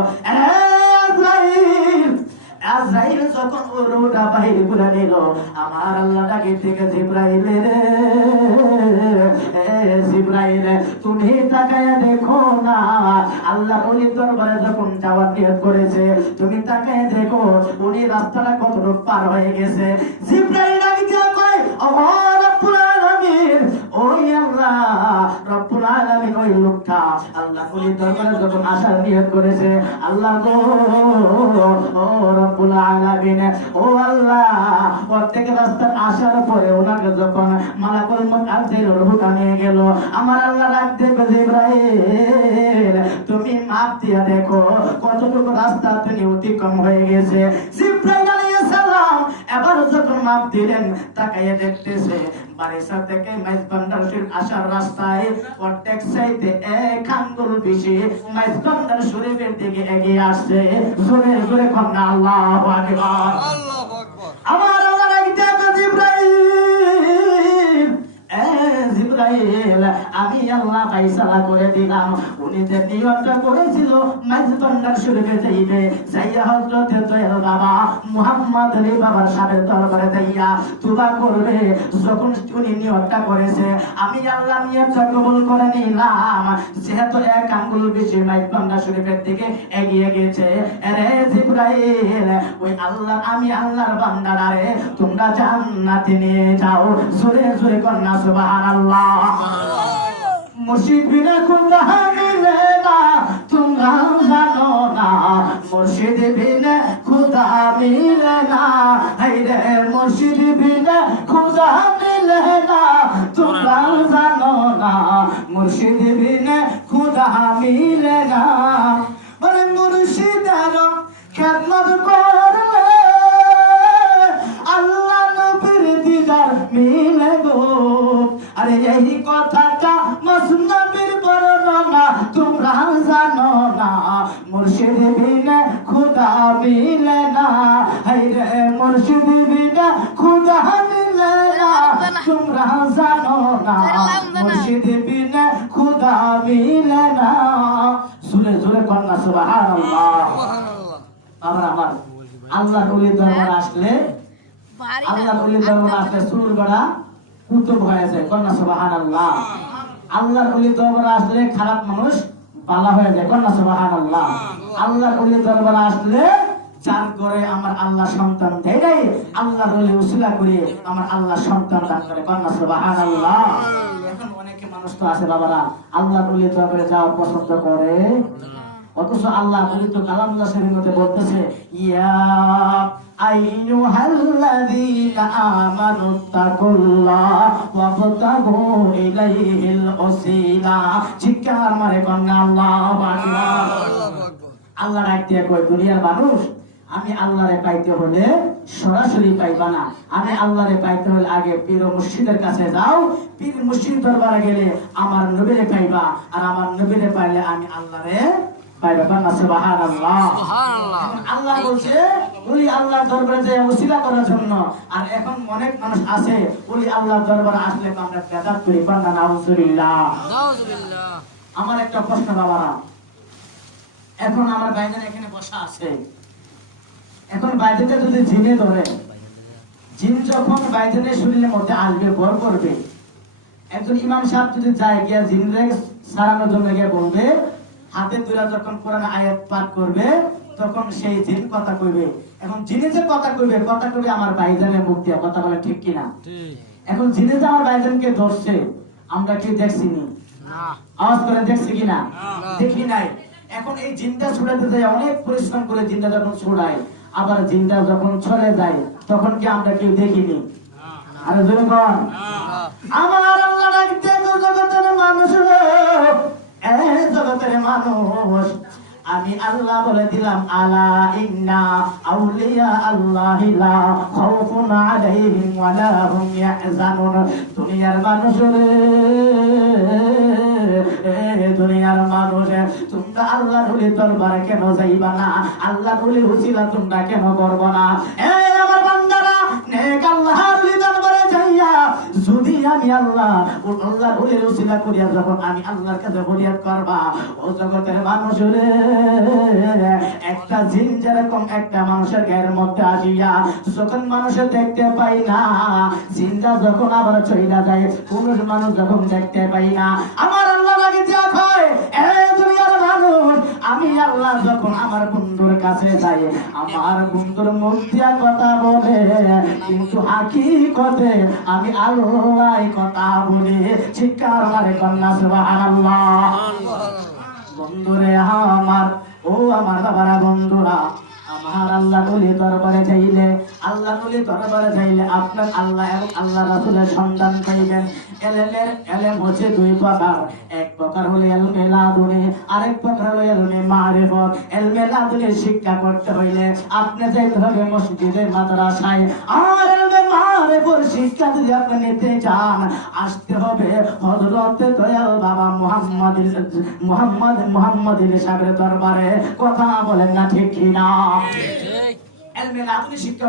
আজরাইল আজরাইল যখন ওর রূহটা বাহির করে নিল, আমার আল্লাহ ডাকি থেকে জিবরাইল, রে জিবরাইল তুমি তাকায় দেখো না, আল্লাহ ওলি দরবারে যখন যাওয়ার নিয়ত করেছে, তুমি তাকায় দেখো উনি রাস্তাটা কতটুক পার হয়ে গেছে। জিবরাইল ডাকি দিয়া কয়, ও রব্বুল আলামিন, ওই আল্লাহ রব্বুল আলামিন ওই লোকটা আল্লাহ ওলি দরবারে যখন আসার নিয়ত করেছে, আল্লাহ গো ও রব্বুল আলামিন, ও আল্লাহ প্রত্যেক রাস্তা আসার পরে ওনাকে যখন মালাকুল মউত আজরাইল রূহটা নিয়ে গেল, আমার আল্লাহ ডাক দেবে, জিবরাইল তুমি মাপ দিয়া দেখো কতটুকু রাস্তা তুমি অতিক্রম হয়ে গেছে। জিবরাইল আলাইহিস সালাম এবার যখন মাপ দিলেন, তাকাইয়ে দেখতেছে বারিসা থেকে মাইজবান্ডার শরীফ আসার রাস্তায় প্রত্যেক সাইডে 1 আঙ্গুল বেশি মাইজবান্ডার শরীফের দিকে এগিয়ে আসছে। জোরে জোরে কন্যা আল্লাহু আকবার, আল্লাহু আকবার। আমার আল্লাহ ডাকতে জিবরাইল, জিবরাইল আমি আল্লাহ ফয়সালা করে দিলাম, উনি যে নিয়তটা করেছিল মাইজবান্ডার শরীফে যাইবে, যাইয়া হযরত দয়াল বাবা মুহাম্মদ আলী বাবার সাহেবের দরবারে যাইয়া তওবা করবে, যখন উনি নিয়তটা করেছে, আমি আল্লাহ নিয়তটা কবুল করে নিলাম। যেহেতু 1 আঙ্গুল বেশি মাইজবান্ডার শরীফের দিকে এগিয়ে গেছে, রে জিবরাইল ওই আল্লাহ আমি আল্লাহর বান্দারে তোমরা জান্নাতে নিয়ে যাও। জোরে জোরে কন্যা সুবহানাল্লাহ। মুর্শিদ বিনা খুদা মিলে না, তোমরা জানো না, মুর্শিদ বিনা খুদা মিলে না, হায়রে মুর্শিদ বিনা খুদা মিলে না, তোমরা জানো না, মুর্শিদ বিনা খুদা মিলে না। মানে মুর্শিদের খেদমত করলে আল্লাহ নবীর দিদার মিলে গো। আরে এই কথাটা মসনবীর বর্ণনা, তোমরা জানো না, মুর্শিদ বিনা খুদা মিলে না, হায়রে মুর্শিদ বিনা খুদা মিলে না, তোমরা জানো না, মুর্শিদ বিনা খুদা মিলে না। জোরে জোরে কন্যা সুবহানাল্লাহ। আমার আল্লাহ ওলির দরবারে আসলে, আল্লাহ ওলির দরবারে আসলে সুর গড়া কুতুব হয়ে যায়। কন্যা সুবহানাল্লাহ। আল্লাহর ওলির দরবারে আসলে খারাপ মানুষ ভালো হয়ে যায়। কন্যা সুবহানাল্লাহ। আল্লাহর ওলির দরবারে আসলে যার করে আমার আল্লাহ সন্তান দেয় নাই, আল্লাহর ওলি উসিলা করে আমার আল্লাহ সন্তান দান করে। কন্যা সুবহানাল্লাহ। এখন অনেকে মানুষ তো আছে বাবারা আল্লাহর ওলির দরবারে যাওয়া পছন্দ করে, অথচ আল্লাহ পবিত্র কালামুল্লাহ শরীফের মধ্যে বলতেছে, ইয়া আইয়ুহাল্লাযীনা আমানুত্তাকুল্লাহ ওয়াবতাগু ইলাইহিল ওসিলা। চিৎকার মারে কন্যা আল্লাহু আকবার। আল্লাহ ডাক দিয়ে কয়, দুনিয়ার মানুষ আমি আল্লাহরে পাইতে হলে সরাসরি পাইবা না। আমি আল্লাহরে পাইতে হলে আগে পীর ও মুর্শিদের কাছে যাও, পীর মুর্শিদ দরবারে গেলে আমার নবীরে পাইবা, আর আমার নবীরে পাইলে আমি আল্লাহরে পাইবা। বাংলা সুবহানাল্লাহ। আল্লাহ বলছে ওলি আল্লাহর দরবারে যে ওসিলা করার জন্য, আর এখন অনেক মানুষ আছে ওলি আল্লাহর দরবারে আসলে আমরা বেদাত করি। বাংলা নাউজুবিল্লাহ। আমার একটা প্রশ্ন বাবারা, এখন আমার ভাইজান এখানে বসা আছে, এখন বাইরেতে যদি জিনে ধরে, জিন যখন বাইরের শরীরের মধ্যে আসবে, ভর করবে, একজন ইমাম সাহেব যদি যায় গিয়া জিনরে সারানোর জন্য গিয়ে বলবে, হাতে তুলা যখন কোরআন আয়াত পাঠ করবে, তখন সেই জিন কথা কইবে। এখন জিনে যে কথা কইবে আমার ভাইজানের মুখ দিয়ে কথা বলে, ঠিক কিনা? এখন জিনে যে আমার ভাইজানকে ধরছে, আমরা কি দেখছি নি? আওয়াজ করে দেখছি কিনা? দেখি নাই। এখন এই জিনটা ছুড়াতে যায়, অনেক পরিশ্রম করে জিনটা যখন ছুড়ায়, আবার জিনটা যখন চলে যায়, তখন কি আমরা কেউ দেখিনি? আরে জোরে বল। আমার আল্লাহ ডাকতে জগতের মানুষ, জগতের মানুষ, আমি আল্লাহ বলে দিলাম, আলা ইন্না আউলিয়া আল্লাহি লা খাউফুন আলাইহিম ওয়া লা হুম ইয়াহজানুন। দুনিয়ার মানুষ রে, দুনিয়ার মানুষ, তোমরা আল্লাহর ওলির দরবারে কেন যাইবা না? আল্লাহর ওলির উসিলা তোমরা কেন করবা না? এই আমার বান্দারা, নেক আল্লাহর ওলির দরবারে যাইয়া যদি আমি আল্লাহর ওলির উসিলা করিয়া যখন আমি আল্লাহর কাছে ফরিয়াদ করবা, ও জগতের মানুষ রে, একটা জিন যেরকম একটা মানুষের গায়ের মধ্যে আসিয়া যখন মানুষের দেখতে পাই না, জিনটা যখন আবার চইলা যায়, কোন মানুষ যখন দেখতে পাই না, আমার আল্লাহ লাগে যা কয়, এ দুনিয়ার মানুষ, আমি আল্লাহ যখন আমার বন্ধুর কাছে যাই, আমার বন্ধুর মুখ দিয়া কথা বলে, কিন্তু হাকিকতে আমি আল্লাহ কথা বলি। চিৎকার মারে কন্যা সুবহানাল্লাহ। বন্ধুরে আমার, ও আমার বাবারা, বন্ধুরা আমার, আল্লাহ ওলি দরবারে যাইলে, আল্লাহ ওলি দরবারে যাইলে আপনার আল্লাহ এবং আল্লাহ রাসূলের সন্ধান পাইবেন। এলেম হচ্ছে দুই প্রকার, এক প্রকার হলো ইলমে লাদুনী, আরেক প্রকার হলো ইলমে মারিফত। ইলমে লাদুনী শিক্ষা করতে হইলে আপনি যাইতে হবে মসজিদে, মাদ্রাসায়, আর ইলমে মারিফত শিক্ষা যদি আপনি নিতে চান, আসতে হবে হযরত দয়াল বাবা মুহাম্মদ সাহেবের দরবারে। কথা বলেন না ঠিক কিনা? ইলমে লাদুনী শিক্ষা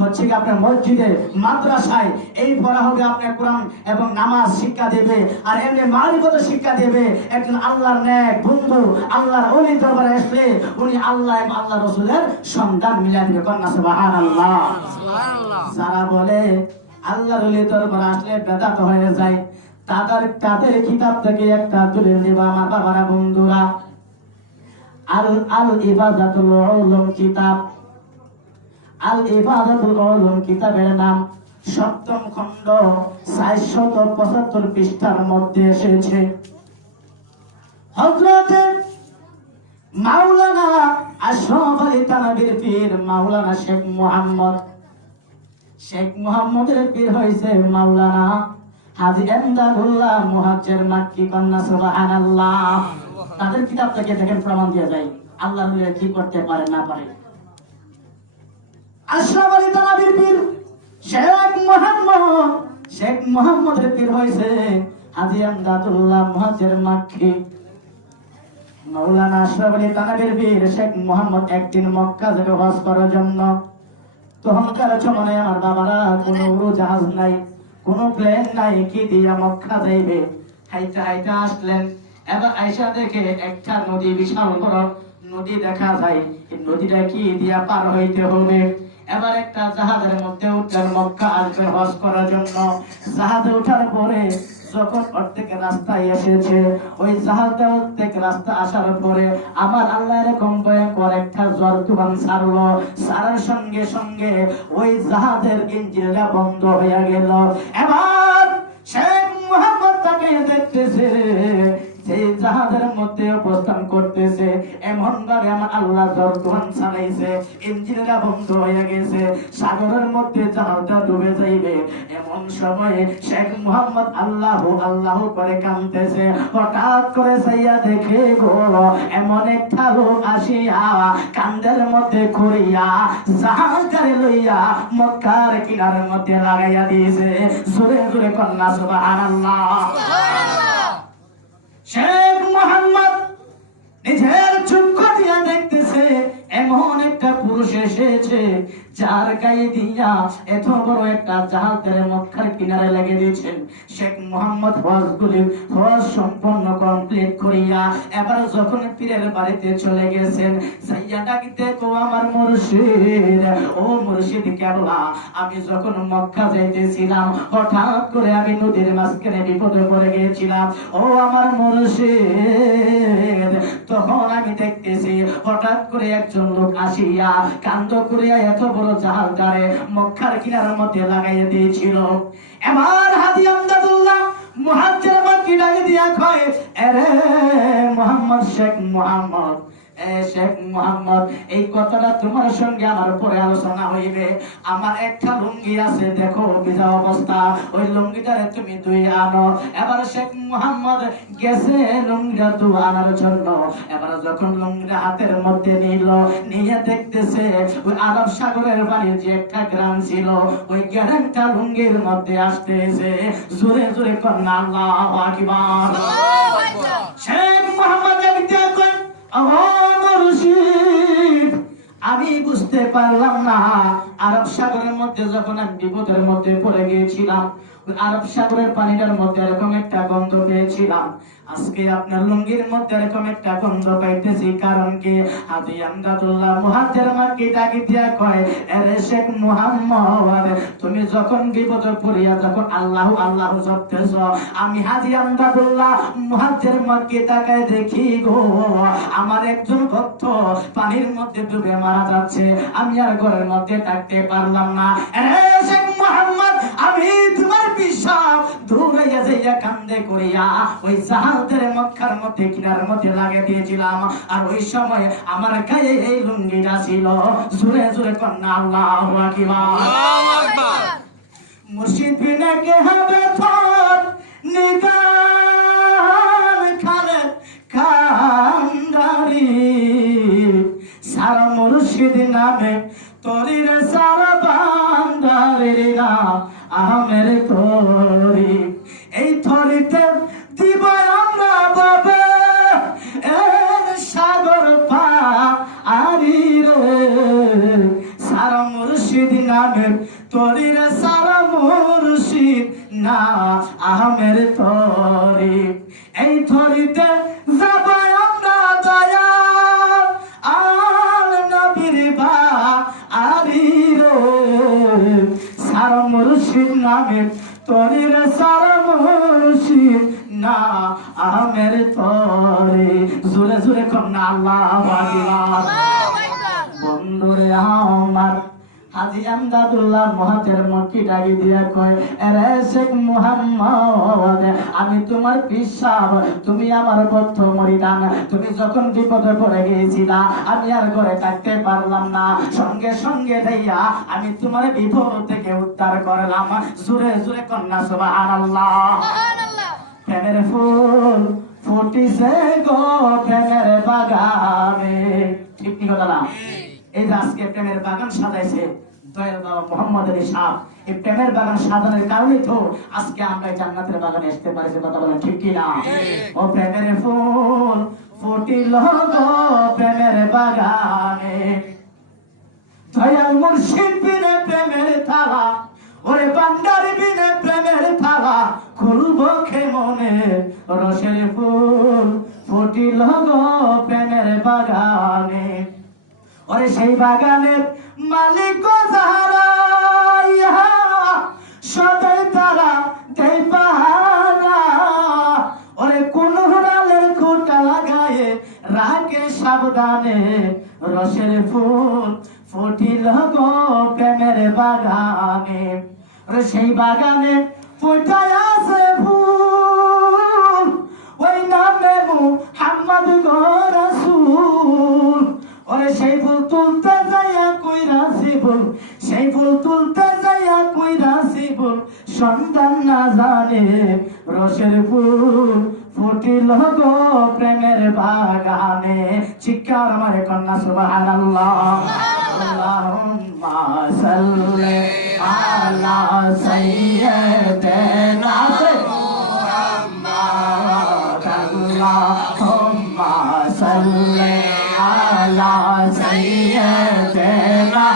হচ্ছে আপনার মসজিদে, মাদ্রাসায়, এই পড়া হবে আপনার কোরআন এবং নামাজ শিক্ষা দেবে, আর এমনি মারিফত শিক্ষা দেবে একজন আল্লাহর নেক বন্ধু, আল্লাহর ওলি দরবারে আসলে উনি আল্লাহ এবং আল্লাহ রাসূলের সন্ধান মিলাই দিবে। কন্যা সুবহানাল্লাহ। যারা বলে আল্লাহর ওলি দরবারে আসলে বেদাত হয়ে যায়, তাদের কিতাব থেকে একটা তুলে নিবা আমার বাবারা, বন্ধুরা। আল ইবাদাতুল উলুম কিতাব, আল ইবাদাতুল উলুম কিতাবের নাম, সপ্তম খণ্ড 475 পৃষ্ঠার মধ্যে এসেছে। হযরত মাওলানা আশরাফ আলী থানভীর পীর মাওলানা শেখ মুহাম্মদের পীর হইছে মাওলানা হাজী এমদাদুল্লাহ মুহাজ্জির মাক্কি। কন্যা সুবহানাল্লাহ। তাদের কিতাব থেকে দেখেন প্রমাণ দিয়ে যায় আল্লাহর ওলি কি করতে পারে না পারে। আশরাফ আলী থানভীর পীর শেখ মুহাম্মদের পীর হইছে হাজী এমদাদুল্লাহ মুহাজ্জির মাক্কি। মাওলানা আশরাফ আলী থানভীর পীর শেখ মুহাম্মদ একদিন মক্কা যাবে হজ করার জন্য। তখনকার সময় আমার বাবারা কোনো উড়োজাহাজ নাই, কোনো প্লেন নাই, কি দিয়া মক্কা যাইবে? হাইটা হাইটা আসলেন। এবার আয়সা দেখে একটা নদী, বিশাল বড় নদী দেখা যায়। এই নদীটা কি দিয়া পার হইতে হবে? এবার একটা জাহাজের মধ্যে উঠলেন, মক্কা আসবে হজ করার জন্য। জাহাজে ওঠার পরে যখন অর্ধেক রাস্তায় এসেছে, ওই জাহাজটা অর্ধেক রাস্তা আসার পরে আমার আল্লাহ এরকম ভয়ঙ্কর একটা ঝড় তুফান ছাড়লো। ছাড়ার সঙ্গে সঙ্গে ওই জাহাজের ইঞ্জিনটা বন্ধ হয়ে গেল। এবার শেখ মুহাম্মদ তাকে দেখতেছে, সেই জাহাজের মধ্যে অবস্থান করতেছে। এমন এমন ভাবে আমার আল্লাহ জোয়ান চালাইছে, ইঞ্জিনটা বন্ধ হয়ে গেছে, সাগরের মধ্যে জাহাজটা ডুবে যাইবে। এমন সময়ে শেখ মুহাম্মদ আল্লাহ আল্লাহ করে কাঁদতেছে। হঠাৎ করে চাইয়া দেখে গো এমন একটা লোক আসিয়া কান্দের মধ্যে করিয়া জাহাজটারে লইয়া মক্কার কিনারের মধ্যে লাগাইয়া দিয়েছে। জোরে জোরে কন্যা সুবহানাল্লাহ। শেখ মুহাম্মদ নিজের চক্ষু দিয়া দেখতেছে এমন একটা পুরুষ এসেছে যার গায়ে দিয়া এত বড় একটা জাহাজের মক্কার কিনারে লেগে দিয়েছেন। শেখ মুহাম্মদ হজ সম্পন্ন কমপ্লিট করিয়া এবার যখন পীরের বাড়িতে চলে গেছেন, সাইয়া ডাকিতে কো আমার মুর্শিদ, ও মুর্শিদ কেবলা আমি যখন মক্কা যাইতেছিলাম হঠাৎ করে আমি নদীর মাঝখানে বিপদে পড়ে গিয়েছিলাম। ও আমার মুর্শিদ, তখন আমি দেখতেছি হঠাৎ করে একজন লোক আসিয়া কান্দ করিয়া এত বড় জাহাজটারে মক্কার কিনারের মধ্যে লাগাইয়া দিয়েছিল। এবার হাজী আমদাদুল্লাহ মুহাজ্জির মক্কি ডাকে দিয়া কয়, আরে মুহাম্মদ, শেখ মুহাম্মদ, শেখ মুহাম্মদ, এই কথাটা তোমার সঙ্গে আমার পরে আলোচনা হইবে। আমার একটা লুঙ্গি আছে, দেখো ভিজা অবস্থা, ওই লুঙ্গিটারে তুমি ধুই আনো। এবার শেখ মুহাম্মদ গেছে লুঙ্গিটা ধুই আনার জন্য। এবার যখন লুঙ্গিটা হাতের মধ্যে নিল, নিয়ে দেখতেছে ওই আরব সাগরের পানির যে একটা গ্রাম ছিল, ওই গ্রামটা লুঙ্গির মধ্যে আসতেছে। জোরে জোরে কন্যা আল্লাহু আকবার। শেখ মুহাম্মদ আমি বুঝতে পারলাম না, আরব সাগরের মধ্যে যখন আমি বিপদের মধ্যে পড়ে গিয়েছিলাম, আরব সাগরের পানিটার মধ্যে এরকম একটা গন্ধ পেয়েছিলাম। আজকে আপনার লুঙ্গির মধ্যে এরকম একটা গন্ধ পাইতেছি, কারণ কি? হাজী আমদাদুল্লাহ মুহাজ্জির মক্কি ডাকি দিয়া কয়, আরে শেখ মুহাম্মদ, তুমি যখন বিপদে পড়িয়া যখন আল্লাহু আল্লাহু জপতেছ, আমি হাজী আমদাদুল্লাহ মুহাজ্জির মক্কি তাকায় দেখি গো আমার একজন ভক্ত পানির মধ্যে ডুবে মারা যাচ্ছে। আমি আর ঘরের মধ্যে থাকতে পারলাম না। আরে শেখ মুহাম্মদ, আমি তোমার পিসাব দৌড়াইয়া যাইয়া কান্দে করিয়া ওই জাহাজের মক্কার মধ্যে কিনারের মধ্যে লাগিয়ে দিয়েছিলাম। আর ওই সময় আমার গায়ে এই লুঙ্গিটা ছিল। জোরে জোরে কন্যা আল্লাহু আকবার। মুর্শিদ বিনা কে হবে তোর নিগান খালেদ কান্দারি, সারা মুর্শিদ নামে তোরির সারা বান্দারের নাম আমের তোরি। এই থরিতে দিব আমরা বাবে এর সাগর পারি রে, সারা মুর্শিদ নামের তোরির সারা মুর্শিদ না আমের তোরি। এই থরিতে যাব আমরা দয়া আল নবীর বাড়ি রে, সারা মুর্শিদ নামের তোরির সারা মুর্শিদ না আমের তোরে। জোরে জোরে কন্যা আল্লাহু আকবার। বন্ধুরে আমার হাজী আমদাদুল্লাহ মুহাজ্জির মক্কি ডাকি দিয়া কয়, আরে শেখ মুহাম্মদ, আমি তোমার পিসাব, তুমি আমার বদ্ধ মরিদান। তুমি যখন বিপদে পড়ে গিয়েছিলা আমি আর ঘরে থাকতে পারলাম না, সঙ্গে সঙ্গে যাইয়া আমি তোমার বিপদ থেকে উদ্ধার করলাম। জোরে জোরে কন্যা সুবহানাল্লাহ। প্রেমের ফুল ফুটিছে গো প্রেমের বাগানে, ঠিক কি কথা না? এই যে আজকে প্রেমের বাগান সাজাইছে দয়াল বাবা মোহাম্মদ আলী সাহেব, এই প্রেমের বাগান সাজানোর কারণে তো আজকে আমরা জান্নাতের বাগানে আসতে পারছি। কথা বলেন ঠিক কি না? ও প্রেমের ফুল ফুটিল গো প্রেমের বাগানে, দয়াল মুর্শিদ বিনে প্রেমের তালা, ওরে বান্দার বিনে প্রেমের তালা খুলবো কেমনে। রসের ফুল ফুটিল গো প্রেমের বাগানে, ওরে সেই বাগানের মালিক যারা সদাই তারা দেই পাহারা, ওরে কোন হুড়ালের খুঁটা লাগায়ে রাখে সাবধানে। রসের ফুল ফুটিল গো প্রেমের বাগানে, ওরে সেই বাগানে ফুটায় আছে ফুল, ওই নামে মুহাম্মদ গো রাসূল। রসের ফুল ফুটিল গো প্রেমের বাগানে চিৎকার মারে কন্যা সুবহানাল্লাহ আল্লাহুম্মা সাল্লি আলা সাইয়্যিদিনা মুহাম্মাদ আল্লাহুম্মা সাল্লি আলা সাইয়্যিদিনা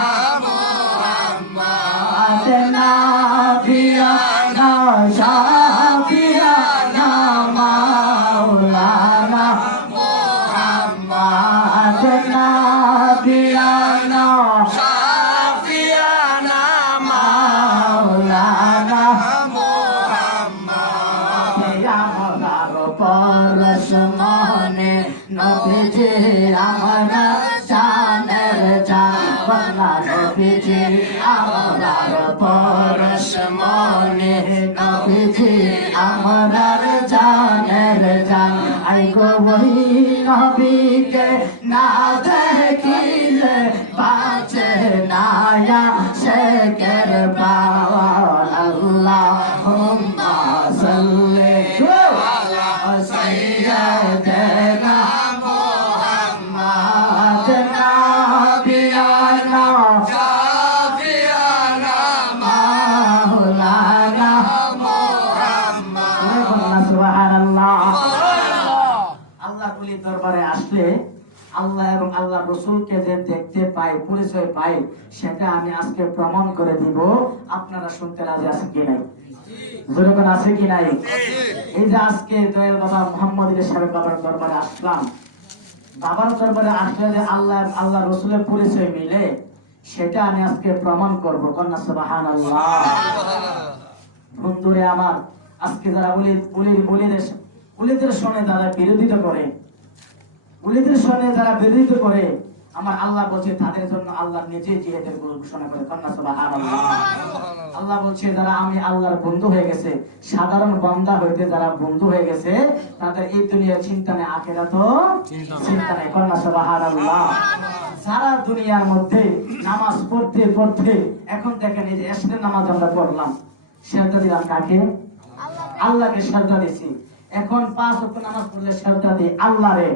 মুহাম্মাদ নাবিয়ানা শাফিয়ানা মাওলানা মুহাম্মাদ নাবিয়ানা শাফিয়ানা মাওলানা মুহাম্মাদ আমার পরশ মনে নবীজি আমার জানের জান নবীজি আমার পরশ মনে নবীজি আমার জানের জান আই গো ওই নবীকে না দেখিলে বাঁচে না শেখের বাবা আল্লাহুম্মা সাল্লি আলা সাইয়্যিদিনা মুহাম্মাদ নাবিয়ানা শাফিয়ানা মাওলানা মুহাম্মাদ সুবহানাল্লাহ। আল্লাহ কুলি দরবারে আসলে আল্লাহ এবং আল্লাহ রসুলকে যে দেখতে পাই, পরিচয় পাই, সেটা আমি আজকে প্রমাণ করে দিব। আপনারা শুনতে রাজি আছেন কি নাই? যেরকম আছে কি নাই? এই যে আজকে দয়াল বাবা মোহাম্মদ সাহেব বাবার দরবারে আসলাম, বাবার দরবারে আসলে যে আল্লাহ রসুলের পরিচয় মিলে, সেটা আমি আজকে প্রমাণ করবো। কন্যা সুবহানাল্লাহ। বন্ধুরে আমার, আজকে যারা উলিদের সঙ্গে যারা বিরোধিতা করে, উলিদের সঙ্গে যারা বিরোধিতা করে, আমার আল্লাহ বলছে তাদের জন্য আল্লাহ নিজে জিহাদের ঘোষণা করে। কন্যা সুবহানাল্লাহ। আল্লাহ বলছে যারা আমি আল্লাহর বন্ধু হয়ে গেছে, সাধারণ বান্দা হইতে যারা বন্ধু হয়ে গেছে, তাদের এই দুনিয়ার চিন্তা নেই, আখিরাতও চিন্তা নেই। কন্যা সুবহানাল্লাহ। সারা দুনিয়ার মধ্যে নামাজ পড়তে পড়তে এখন দেখেন এই যে এশরের নামাজ আমরা পড়লাম, সেজদা দিলাম কাকে? আল্লাহকে সেজদা দিছি। এখন 5 ওয়াক্ত নামাজ পড়লে সেজদা দিই আল্লাহরে।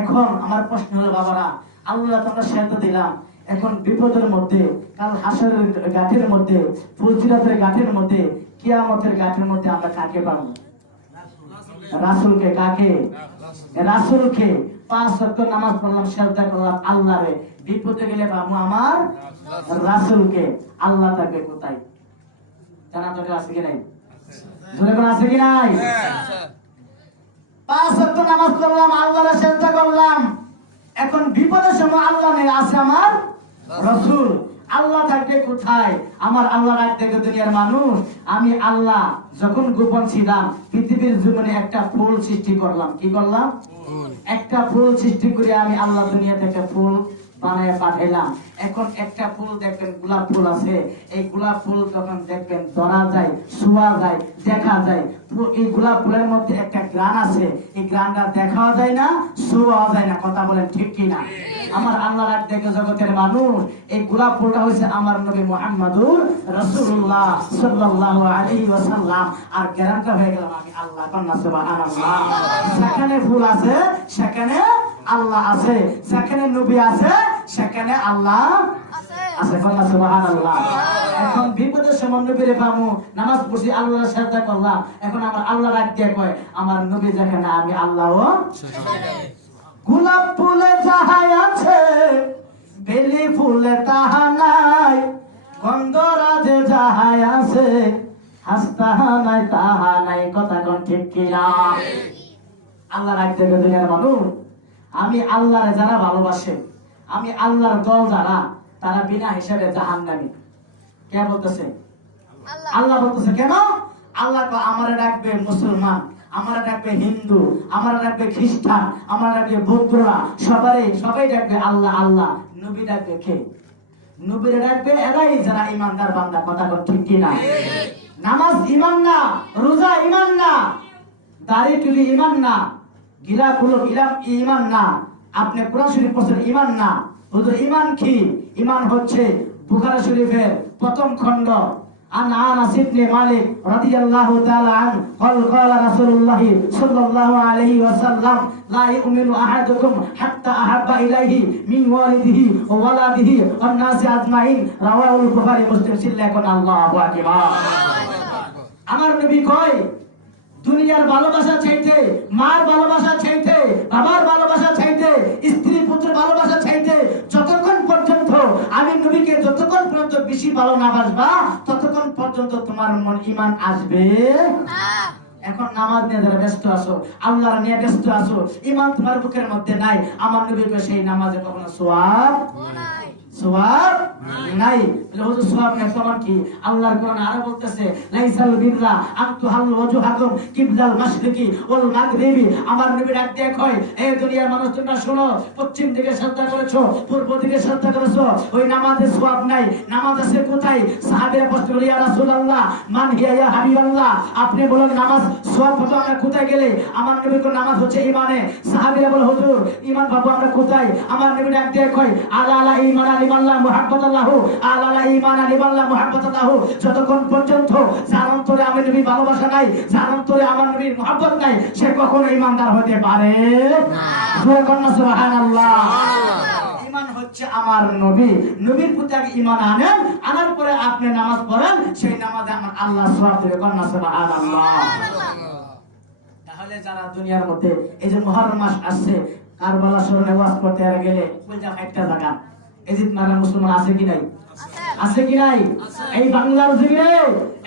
এখন আমার প্রশ্ন হলো বাবারা, আল্লাহ তোমরা সেজদা দিলাম, এখন বিপদের মধ্যে, কাল হাসরের ঘাটের মধ্যে, ফুলসিরাতের ঘাটের মধ্যে, কিয়ামতের ঘাটের মধ্যে আমরা কাকে পাবো? রাসূলকে। কাকে? রাসূলকে। 5 ওয়াক্ত নামাজ পড়লাম, সেজদা করলাম আল্লাহরে, বিপদে গেলে পাবো আমার রাসূলকে। আল্লাহ থাকবে কোথায়? জানা দরকার আছে কি নাই? জোরে কোন আছে কি নাই? 5 ওয়াক্ত নামাজ পড়লাম, আল্লাহরে সেজদা করলাম, এখন বিপদের সময় আল্লাহ নেই, আছে আমার রাসূল। আল্লাহ থাকবে কোথায়? আমার আল্লাহ রাত থেকে দুনিয়ার মানুষ, আমি আল্লাহ যখন গোপন ছিলাম পৃথিবীর জীবনে একটা ফুল সৃষ্টি করলাম। কি করলাম? একটা ফুল সৃষ্টি করে আমি আল্লাহ দুনিয়া থেকে ফুল বানায় পাঠাইলাম। এখন একটা ফুল দেখবেন, গোলাপ ফুল আছে, এই গোলাপ ফুল যখন দেখবেন ধরা যায়, ছোঁয়া যায়, দেখা যায়, এই গোলাপ ফুলের মধ্যে একটা গ্রান আছে, এই গ্রানটা দেখাও যায় না, ছোঁয়াও যায় না। কথা বলেন ঠিক কিনা? আমার আল্লাহ রাত দেখে জগতের মানুষ, এই গোলাপ ফুলটা হয়েছে আমার নবী মুহাম্মদুর রাসূলুল্লাহ সাল্লাল্লাহু আলাইহি ওয়াসাল্লাম, আর গ্রানটা হয়ে গেলাম আমি আল্লাহ। কন্যা সুবহানাল্লাহ। সেখানে ফুল আছে, সেখানে আল্লাহ আছে, সেখানে নবী আছে, সেখানে আল্লাহ আছে। কন্যা সুবহানাল্লাহ। এখন বিপদের সময় নবীরে পাবো, নামাজ পড়ছি, আল্লাহর সেজদা করলাম, এখন আমার আল্লাহ রাত দিয়ে কয় আমার নবী যেখানে আমি আল্লাহও সেখানে। গোলাপ ফুলে যাহা আছে, বেলি ফুলে তাহা নাই, গন্ধরাজে যাহা আছে, হাসতা নাই তাহা নাই। কথা কোন ঠিক কিনা? আল্লাহ রাত দিয়ে দুনিয়ার মানুষ, আমি আল্লাহরে যারা ভালোবাসে, আমি আল্লাহর দল যারা, তারা বিনা হিসাবে জাহান্নামী। কে বলতেছে? আল্লাহ বলতেছে। কেন? আল্লাহ আমারে ডাকবে মুসলমান, আমারে ডাকবে হিন্দু, আমারে ডাকবে খ্রিস্টান, আমারে ডাকবে বৌদ্ধরা, সবাই ডাকবে আল্লাহ আল্লাহ। নবী ডাকবে কে? নবীরে ডাকবে এরাই যারা ইমানদার বান্দা। কথা ঠিক কিনা? নামাজ ঈমান না, রোজা ঈমান না, দাড়ি টুপি ঈমান না, গিলাগুলো ঈমান না, আপনি কোরআন শরীফ পড়ছেন ঈমান না। হুজুর ঈমান কি? ঈমান হচ্ছে বুখারী শরীফের প্রথম খণ্ড عن أنس بن مالك رضي الله تعالى عنه قال قال رسول الله صلى الله عليه وسلم لا يؤمن أحدكم حتى أحب إليه من والده وولده والناس أجمعين رواه البخاري مسلم সিল্লাকুন আল্লাহু আকবার। আমার নবী কয় দুনিয়ার ভালোবাসা চাইতে, মার ভালোবাসা চাইতে, বাবার ভালোবাসা চাইতে, স্ত্রী পুত্র ভালোবাসা চাইতে যতক্ষণ পর্যন্ত আমি নবীকে যতক্ষণ পর্যন্ত বেশি ভালো না বাসবা ততক্ষণ পর্যন্ত তোমার মন ঈমান আসবে না। এখন নামাজ নিয়ে যারা ব্যস্ত আছো, আল্লাহর নিয়ে ব্যস্ত আছো, ঈমান তোমার বুকের মধ্যে নাই, আমার নবীকে সেই নামাজে কখনো সওয়াব নাই, সওয়াব নাই। হুজুর সওয়াব নাই প্রমাণ কি? আল্লাহর কোরআন আরো বলতেছে লাইসাল বিররা আনতু হাল ওয়াজহাকুম কিবলাল মাশরিকি ওয়াল মাগরিবি। আমার নবী ডাক দিয়ে কয় এই দুনিয়ার মানুষ তোমরা শোনো, পশ্চিম দিকে শ্রদ্ধা করেছো, পূর্ব দিকে শ্রদ্ধা করেছো, ওই নামাজে সওয়াব নাই। নামাজ আছে কোথায়? সাহাবীরা প্রশ্ন করলেন ইয়া রাসূলুল্লাহ মান হিয়া ইয়া হাবিবাল্লাহ, আপনি বলেন নামাজ সওয়াব পাবো আমরা কোথায় গেলে? আমার নবী কো নামাজ হচ্ছে ঈমানে। সাহাবীরা বলে হুজুর ঈমান পাবো আমরা কোথায়? আমার নবী ডাক দিয়ে কয় আলা আলা ঈমান আলিমাল্লাহ মুহাব্বাতাল্লাহু আলা আলা ঈমান আলিমাল্লাহ মুহাব্বাতাল্লাহু। যতক্ষণ পর্যন্ত যার অন্তরে আমার নবীর ভালোবাসা নাই, যার অন্তরে আমার নবীর মুহাব্বত নাই, সে কখনো ঈমানদার হতে পারে না। জোরে বলুন সুবহানাল্লাহ। ঈমান হচ্ছে আমার নবী, নবীর প্রতি আগে ঈমান আনেন, আনার পরে আপনি নামাজ পড়েন, সেই নামাজে আমার আল্লাহ সওয়াব দেবে। বলুন সুবহানাল্লাহ। তাহলে যারা দুনিয়ার মধ্যে এই যে মুহররম মাস আসছে, কারবালা শরণে ওয়াজ করতে গেলে কলজা ফাইটটা জায়গা এজিদ মারা মুসলমান আছে কি নাই? আছে কি নাই? এই বাংলার জমিনে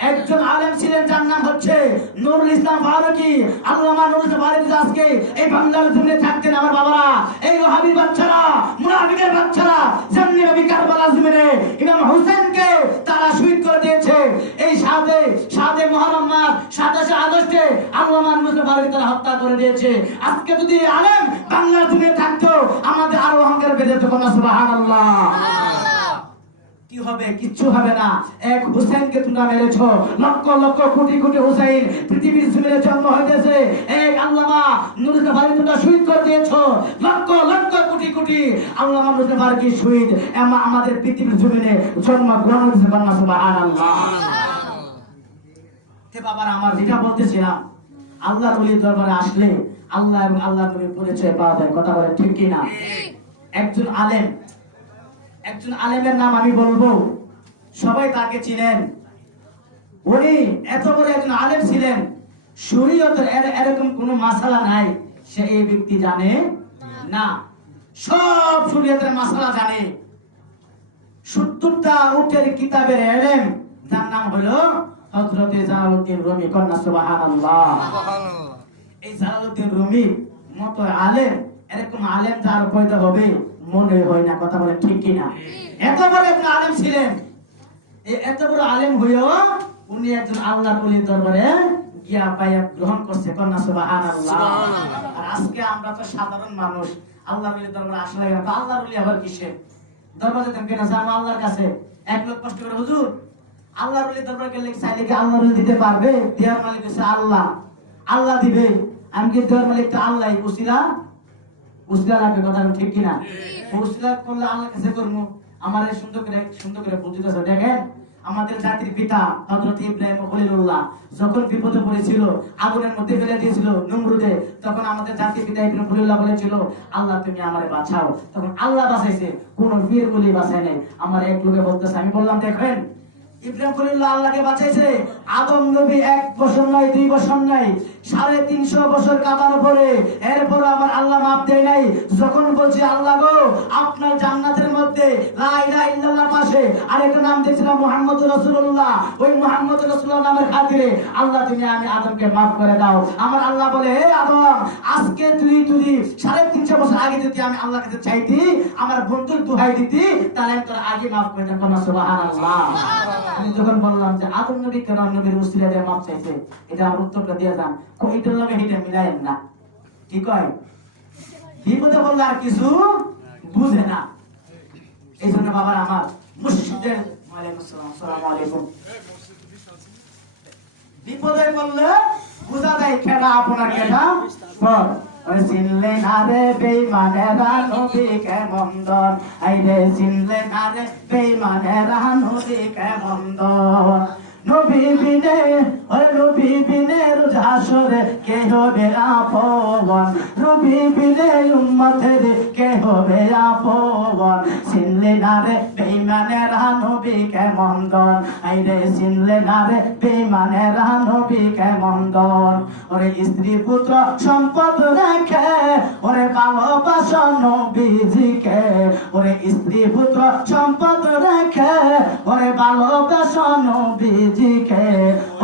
একজন আলেম ছিলেন যার নাম হচ্ছে নুরুল ইসলাম ফারুকী। আল্লামা নুরুল ইসলাম ফারুকী আজকে এই বাংলার জমিনে থাকতেন আমার বাবারা, এই ওয়াহাবি বাচ্চারা, মুনাফিকের বাচ্চারা যেমনি নবী কারবালার জমিনে ইমাম হোসেনকে তারা শহীদ করে দিয়েছে, এই সাদে মুহররম মাস 27 আগস্টে আল্লামা নুরুল ইসলাম ফারুকী তারা হত্যা করে দিয়েছে। আজকে যদি আলেম বাংলার জমিনে থাকতো আমাদের আরো অহংকার বেড়ে যেত। সুবহানাল্লাহ। কি হবে? কিচ্ছু হবে না। এক হুসেনকে তোমরা মেরেছো, লক্ষ লক্ষ কোটি কোটি হুসাইন পৃথিবীর জমিনে জন্ম হইতেছে, এক আল্লামা নুরুল ইসলাম ফারুকী তোমরা শহীদ করে দিয়েছো, লক্ষ লক্ষ কোটি কোটি আল্লামা নুরুল ইসলাম ফারুকী শহীদ আমাদের পৃথিবীর জমিনে জন্ম গ্রহণ করেছে। সুবহানাল্লাহ। তে বাবার আমার যেটা বলতেছিলাম, আল্লাহর ওলির দরবারে আসলে আল্লাহ এবং আল্লাহর নবীর পরিচয় পাওয়া যায়। কথা বলে ঠিক কি না? একজন আলেমের নাম আমি বলবো, সবাই তাকে চিনেন। উনি এত বড় একজন আলেম ছিলেন, শরীয়তের এরকম কোনো মাসালা নাই সে এই ব্যক্তি জানে না। সব শরীয়তের মাসালা জানে। 70টা উটের কিতাবের ইলম, যার নাম হলো হযরত জালালউদ্দিন রুমি। কন্যা সুবহানাল্লাহ। এই জালালউদ্দিন রুমি মতো আলেম, এরকম আলেম যার পয়দা হবে মনে হয় না। কথা বলে ঠিক কি না? এত বড় একজন আলেম ছিলেন, এত বড় আলেম হইও উনি একজন আল্লাহর ওলির দরবারে গিয়া বায়াত গ্রহণ করছে। কন্যা সুবহানাল্লাহ। আর আজকে আমরা তো সাধারণ মানুষ, আল্লাহর ওলির দরবারে আসলে আল্লাহর ওলি আবার কিসে দরবারে যেতাম কেন? জানো আল্লাহর কাছে এক লোক কষ্ট করে হুজুর আল্লাহর ওলির দরবারে গেলে চাইলে কি আল্লাহর ওলি দিতে পারবে? দেওয়ার মালিক হচ্ছে আল্লাহ, আল্লাহ দিবে। আমি কি দেওয়ার মালিক তো আল্লাহ, উসিলা লাগবে। কথা ঠিক কিনা? উসিলা করলে আল্লাহর কাছে করবো। আমার সুন্দর করে বুঝতেছে। দেখেন আমাদের জাতির পিতা হযরত ইব্রাহিম খলিলুল্লাহ যখন বিপদে পড়েছিল, আগুনের মধ্যে ফেলে দিয়েছিল নমরুদে, তখন আমাদের জাতির পিতা ইব্রাহিম খলিলুল্লাহ বলেছিল আল্লাহ তুমি আমারে বাঁচাও। তখন আল্লাহ বাঁচাইছে, কোন বীর বলি বাঁচায় নাই। আমার এক লোকে বলতেছে, আমি বললাম দেখেন ইব্রাহিম খলিলুল্লাহ আল্লাহকে বাঁচাইছে, আদম নবী 1 বছর নয় 2 বছর নয় 350 বছর কাবার উপরে, এরপর আমার আল্লাহ মাফ দেয় নাই। যখন বলছি আল্লাহ গো আপনার জান্নাতের মধ্যে লা ইলাহা ইল্লাল্লাহ পাশে আরেকটা নাম দেখছিলাম মুহাম্মদুর রাসূলুল্লাহ, ওই মুহাম্মদুর রাসূলুল্লাহ নামের খাতিরে আল্লাহ তুমি আমি আদমকে মাফ করে দাও। আমার আল্লাহ বলে হে আদম আজকে তুই 350 বছর আগে যদি আমি আল্লাহর কাছে চাইতি, আমার বন্ধুর দোহাই দিতি, তাহলে আমি তোর আগে মাফ করে দিতাম। সুবহানাল্লাহ। আমি যখন বললাম যে আদম নবী কেন নবীর উসিলা দিয়ে মাফ চাইছে, এটা আমার উত্তরটা দিয়ে যান। এটার লগে এটা মিলায়েন না। কি কয়? বিপদে বললে আর কিছু বুঝে না। এই জন্য বাবার আমার মুর্শিদের ওয়ালাইকুম আসসালাম, আসসালামু আলাইকুম, বিপদে বললে বুঝা যায় কেনা আপনার কেনা পর চিনলে না রে বেঈমানেরা নবী কেমন দন, আইরে চিনলে না রে বেঈমানেরা নবী কেমন দন। নবী বিনে ওই নবী বিনে রোজ হাসরে কে হবে আপন, নবী বিনে উম্মতের কে হবে আপন। চিনলে না রে বেঈমানেরা নবী কেমন দন, আইরে চিনলে না রে বেঈমানেরা নবী কেমন দন। ওরে স্ত্রী পুত্র সম্পদ রেখে ওরে ভালোবাসা নবীজিকে, ওরে স্ত্রী পুত্র সম্পদ রেখে ওরে ভালোবাসা নবীজিকে,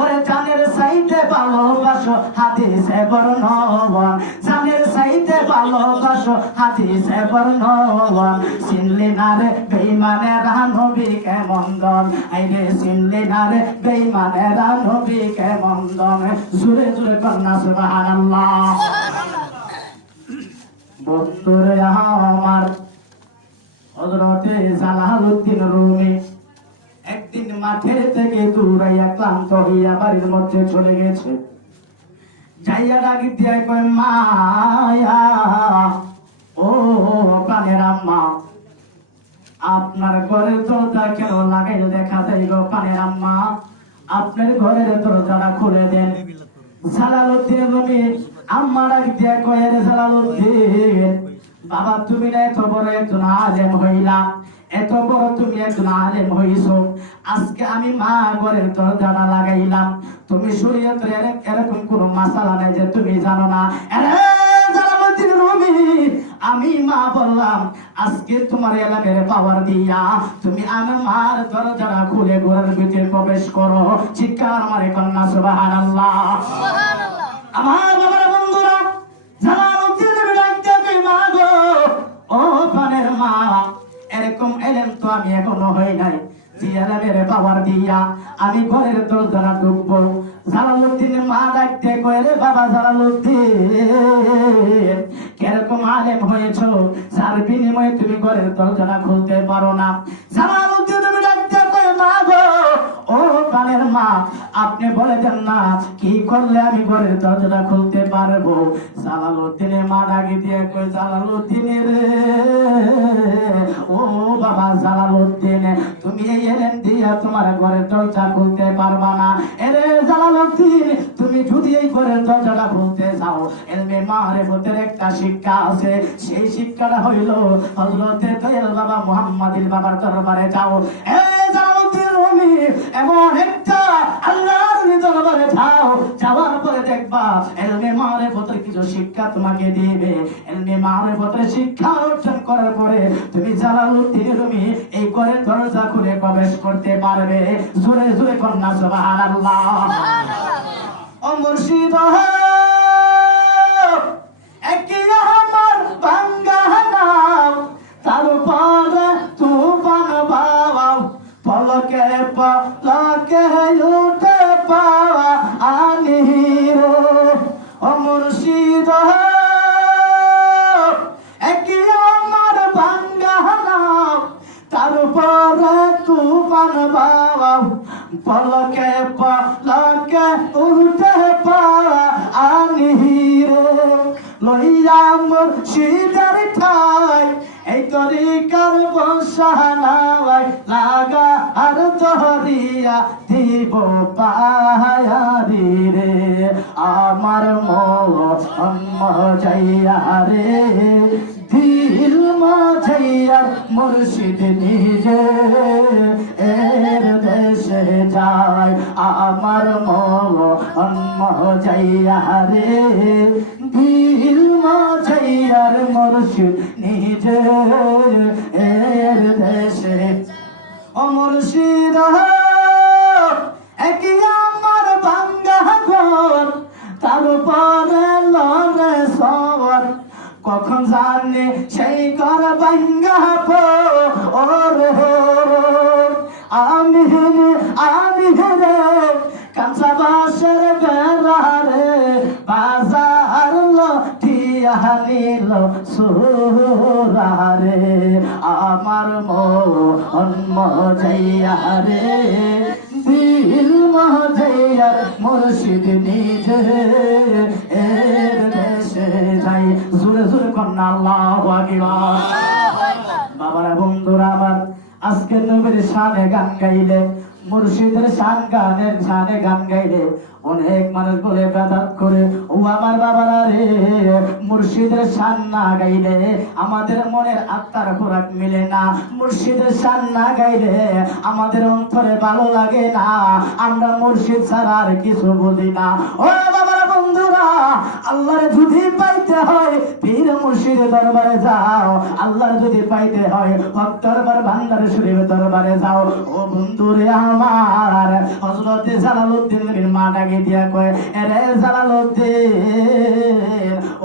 ওরে জানের চাইতে ভালোবাসো হাদিসে বর্ণনা, জানের চাইতে ভালোবাসো হাদিসে বর্ণনা। চিনলি না রে বেঈমানেরা নবী কেমন দন, আইরে চিনলি না রে বেঈমানেরা নবী কেমন দন। জোরে জোরে কন্যা সুবহানাল্লাহ। বন্ধুরে আমার হযরতে জালালউদ্দিন রুমি একদিন মাঠে থেকে দৌড়াইয়া ক্লান্ত হইয়া বাড়ির মধ্যে চলে গেছে। যাইয়া ডাকি দিয়া কয় মায়া, ও প্রাণের আম্মা, আপনার ঘরের দরজা কেন লাগাইল দেখা যায় গো প্রাণের আম্মা, আপনার ঘরের দরজাটা খুলে দেন। জালালউদ্দিন রুমি আম্মা ডাকি দিয়া কয় রে জালালউদ্দিন, বাবা তুমি না এত বড় একজন আলেম হইলা, এত বড় তুমি একজন আলেম হইছো, আজকে আমি মা ঘরের দরজাটা লাগাইলাম, তুমি শরীয়তের এরকম কোন মাসালা নাই যে তুমি জানো না। জালালউদ্দিন রুমি আমি মা বললাম আজকে তোমার এলাকার পাওয়ার দিয়া তুমি আমার মার দরজাটা খুলে ঘরের ভিতরে প্রবেশ করো। চিৎকার মারে কন্যা সুবহানাল্লাহ। আমার বাবার বন্ধুরা, জালালউদ্দিন রুমি ডাকতে মা গো, ও প্রাণের মা, এরকম এলেম তো আমি এখনো হই নাই যে এলেমের পাওয়ার দিয়া আমি ঘরের দরজাটা ঢুকবো। জালালউদ্দিন মা ডাকতে কয় রে বাবা জালালউদ্দিন, কিরকম আলেম হয়েছো যার বিনিময়ে তুমি ঘরের দরজাটা খুলতে পারো না। জালালউদ্দিন তুমি ডাকতে কয় মা গো, ও প্রাণের মা, আপনি বলে দেন না কি করলে আমি ঘরের দরজাটা খুলতে পারবো। জালালউদ্দিনের মা ডাকি দিয়ে কয় জালালউদ্দিনের ও বাবা জালালউদ্দিন, তুমি এই এলেন দিয়া তোমার ঘরের দরজা খুলতে পারবা না। এরে জালালউদ্দিন, তুমি যদি এই ঘরের দরজাটা খুলতে চাও, এলমে মারিফতের একটা শিক্ষা আছে, সেই শিক্ষাটা হইল হযরতে দয়াল বাবা মুহাম্মদের বাবার দরবারে যাও। এ জালালউদ্দিন রুমি, এমন একটা আল্লাহর দরবারে যাও, যাওয়ার পরে দেখবা এলমে মারিফতের কিছু শিক্ষা তোমাকে দিবে। এলমে মারিফতের শিক্ষা অর্জন করার পরে তুমি জালালউদ্দিন রুমি এই ঘরের দরজা খুলে প্রবেশ করতে পারবে। জোরে জোরে কন্যা সুবহানাল্লাহ। ও মুর্শিদ একই আমার ভাঙ্গা নাম, তার উপরে তুফান বাবা, পলকে পলকে উঠে পাওয়া আনি রে। ও মুর্শিদ একই আমার ভাঙ্গা নাম, তার উপরে তুফান বাবা, পলকে পলকে উঠে পাওয়া আনি রে। লইয়া মুর্শিদের ঠাই এই তরিকার বসানায় লাগা আর দরিয়া দিব পাহাড়ি রে। আমার মন মজাইয়া রে, দিল মজাইয়া মুর্শিদ নিজে এর দেশে যায়। আমার মন মজাইয়া রে, দিল মজাইয়ার মুর্শিদ নিজে এর দেশে। ও মুর্শিদ একই আমার ভাঙ্গা ঘর, তার উপরে লড়ে সবার, কখন জানে সেই ঘর ভাঙ্গা ওরে আমি আমি রে কাঁচা বাসের বেড়া রে, বাজার লঠিয়া নিল সুরা রে। আমার মন মজাইয়া রে, দিল মজাইয়া মুর্শিদ নিজে এর দেশে যাই। জোরে জোরে কন্যা আল্লাহু আকবার। বাবারা বন্ধুরা আমার, আজকে নবীর শানে গান গাইলে মুর্শিদের শানে গান গাইলে অনেক মানুষ বলে বেদাত করে। ও আমার বাবারা রে, মুর্শিদের শান না গাইলে আমাদের মনের আত্মার খোরাক মিলে না। মুর্শিদের শান না গাইলে আমাদের অন্তরে ভালো লাগে না। আমরা মুর্শিদ ছাড়া আর কিছু বুঝি না। ও বাবারা, বন্ধুরা, আল্লাহর যদি পাইতে হয় পীর মুর্শিদের দরবারে যাও। আল্লাহর যদি পাইতে হয় হক দরবার ভান্ডার শরীফ দরবারে যাও। ও বন্ধুরে আমার, হযরত জালালউদ্দিনের মা ডাকে দিয়া কয়, আরে জালালউদ্দিন,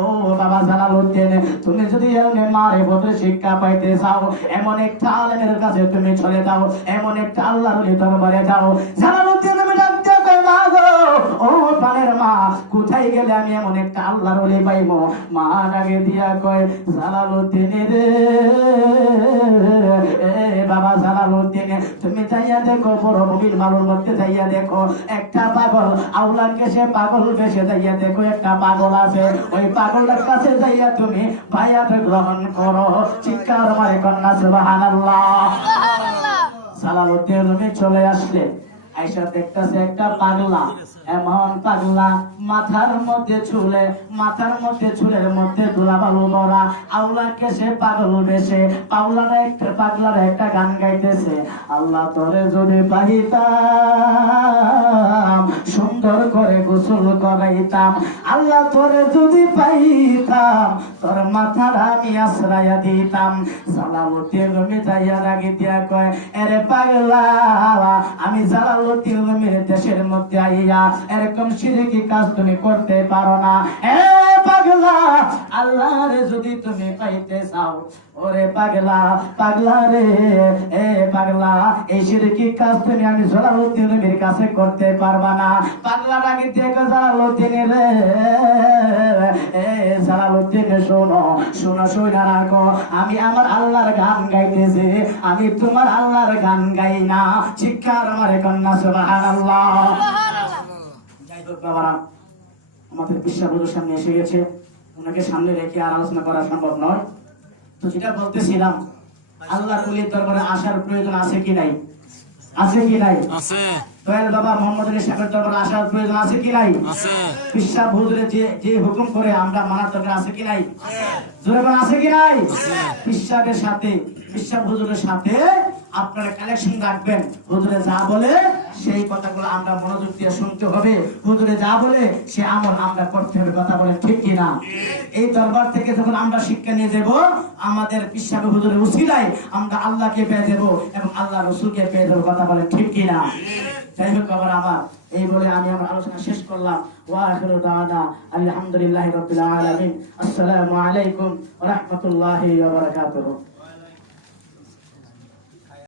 ও বাবা জালালউদ্দিন, তুমি যদি এমনি মারে বদরে শিক্ষা পাইতে চাও, এমন একটা আলেমের কাছে তুমি চলে যাও, এমন একটা আল্লাহর ওলি দরবারে যাও। জালালউদ্দিন আমি ডাক দিয়া কয়, মা গো, ও প্রাণের মা, কোথায় গেলে আমি এমন একটা আল্লাহর ওলি পাইবো? মা ডাকে দিয়া কয়, জালালউদ্দিন রে, বাবা জালালউদ্দিন, তুমি যাইয়া দেখো মরুভূমির মালুর মধ্যে যাইয়া দেখো একটা পাগল আউলাকে সে পাগল বেশে যাইয়া দেখো একটা পাগল আছে। ওই পাগলের কাছে যাইয়া তুমি বায়াত গ্রহণ করো। চিৎকার মারে কন্যা সুবহানাল্লাহ। জালালউদ্দিন রুমে চলে আসলে আয়েশা দেখতেছে একটা পাগলা, এমন পাগলা মাথার মধ্যে চুলের মধ্যে ধুলাবালু ভরা, আউলাকে সে পাগল বেশে পাগলারা একটা গান গাইতেছে, আল্লাহ তোরে যদি পাইতাম সুন্দর করে গোসল করাইতাম, আল্লাহ তোরে যদি পাইতাম তোর মাথাটা আমি আশ্রয়া দিতাম। জালালউদ্দিন রুমে যাইয়া রাগে দিয়া কয়, আরে পাগলা, আমি জালালউদ্দিন রুমের দেশের মধ্যে আইয়া এরকম শিরকি কাজ তুমি করতে পারো না। এ পাগলা, আল্লাহরে যদি তুমি পাইতে চাও, ওরে পাগলা রে, এ পাগলা, এই শিরকি কাজ তুমি আমি জালালউদ্দিন রুমের কাছে করতে পারবা না। পাগলা ডাকে দেখো, জালালউদ্দিন রে, এ জালালউদ্দিন, শোনা রাখো, আমি আমার আল্লাহর গান গাইতেছি, আমি তোমার আল্লাহর গান গাই না। চিৎকার মারে কন্যা সুবহানাল্লাহ। যাই হোক বাবারা, আমাদের বিশ্বাবুর সামনে এসে গেছে, ওনাকে সামনে রেখে আর আলোচনা করা সম্ভব নয়। তো যেটা বলতেছিলাম, আল্লাহর ওলির দরবারে আসার প্রয়োজন আছে কি নাই? আছে কি নাই? আছে। দয়াল বাবা মোহাম্মদ আলী সাহেবের দরবারে আসার প্রয়োজন আছে কি নাই? আছে। পিসা হুজুরে যে হুকুম করে আমরা মানার দরকার আছে কি নাই? জোরে বলেন, আছে কি নাই? পিসাবের সাথে, পিসা হুজুরের সাথে আপনারা কানেকশন রাখবেন। হুজুরে যা বলে সেই কথাগুলো আমরা মনোযোগ দিয়ে শুনতে হবে। হুজুরে যা বলে সে আমল আমরা করতে হবে। কথা বলেন ঠিক কি না? এই দরবার থেকে যখন আমরা শিক্ষা নিয়ে যাব, আমাদের পিসাবে হুজুরের উসিলায় আমরা আল্লাহকে পেয়ে যাব এবং আল্লাহ রসুলকে পেয়ে যাব। কথা বলেন ঠিক কি না? যাই হোক বাবার আমার, এই বলে আমি আমার আলোচনা শেষ করলাম। ওয়া আখিরু দাওয়ানা আলহামদুলিল্লাহি রাব্বিল আলামিন। আসসালামু আলাইকুম ওয়া রাহমাতুল্লাহি ওয়া বারাকাতুহু।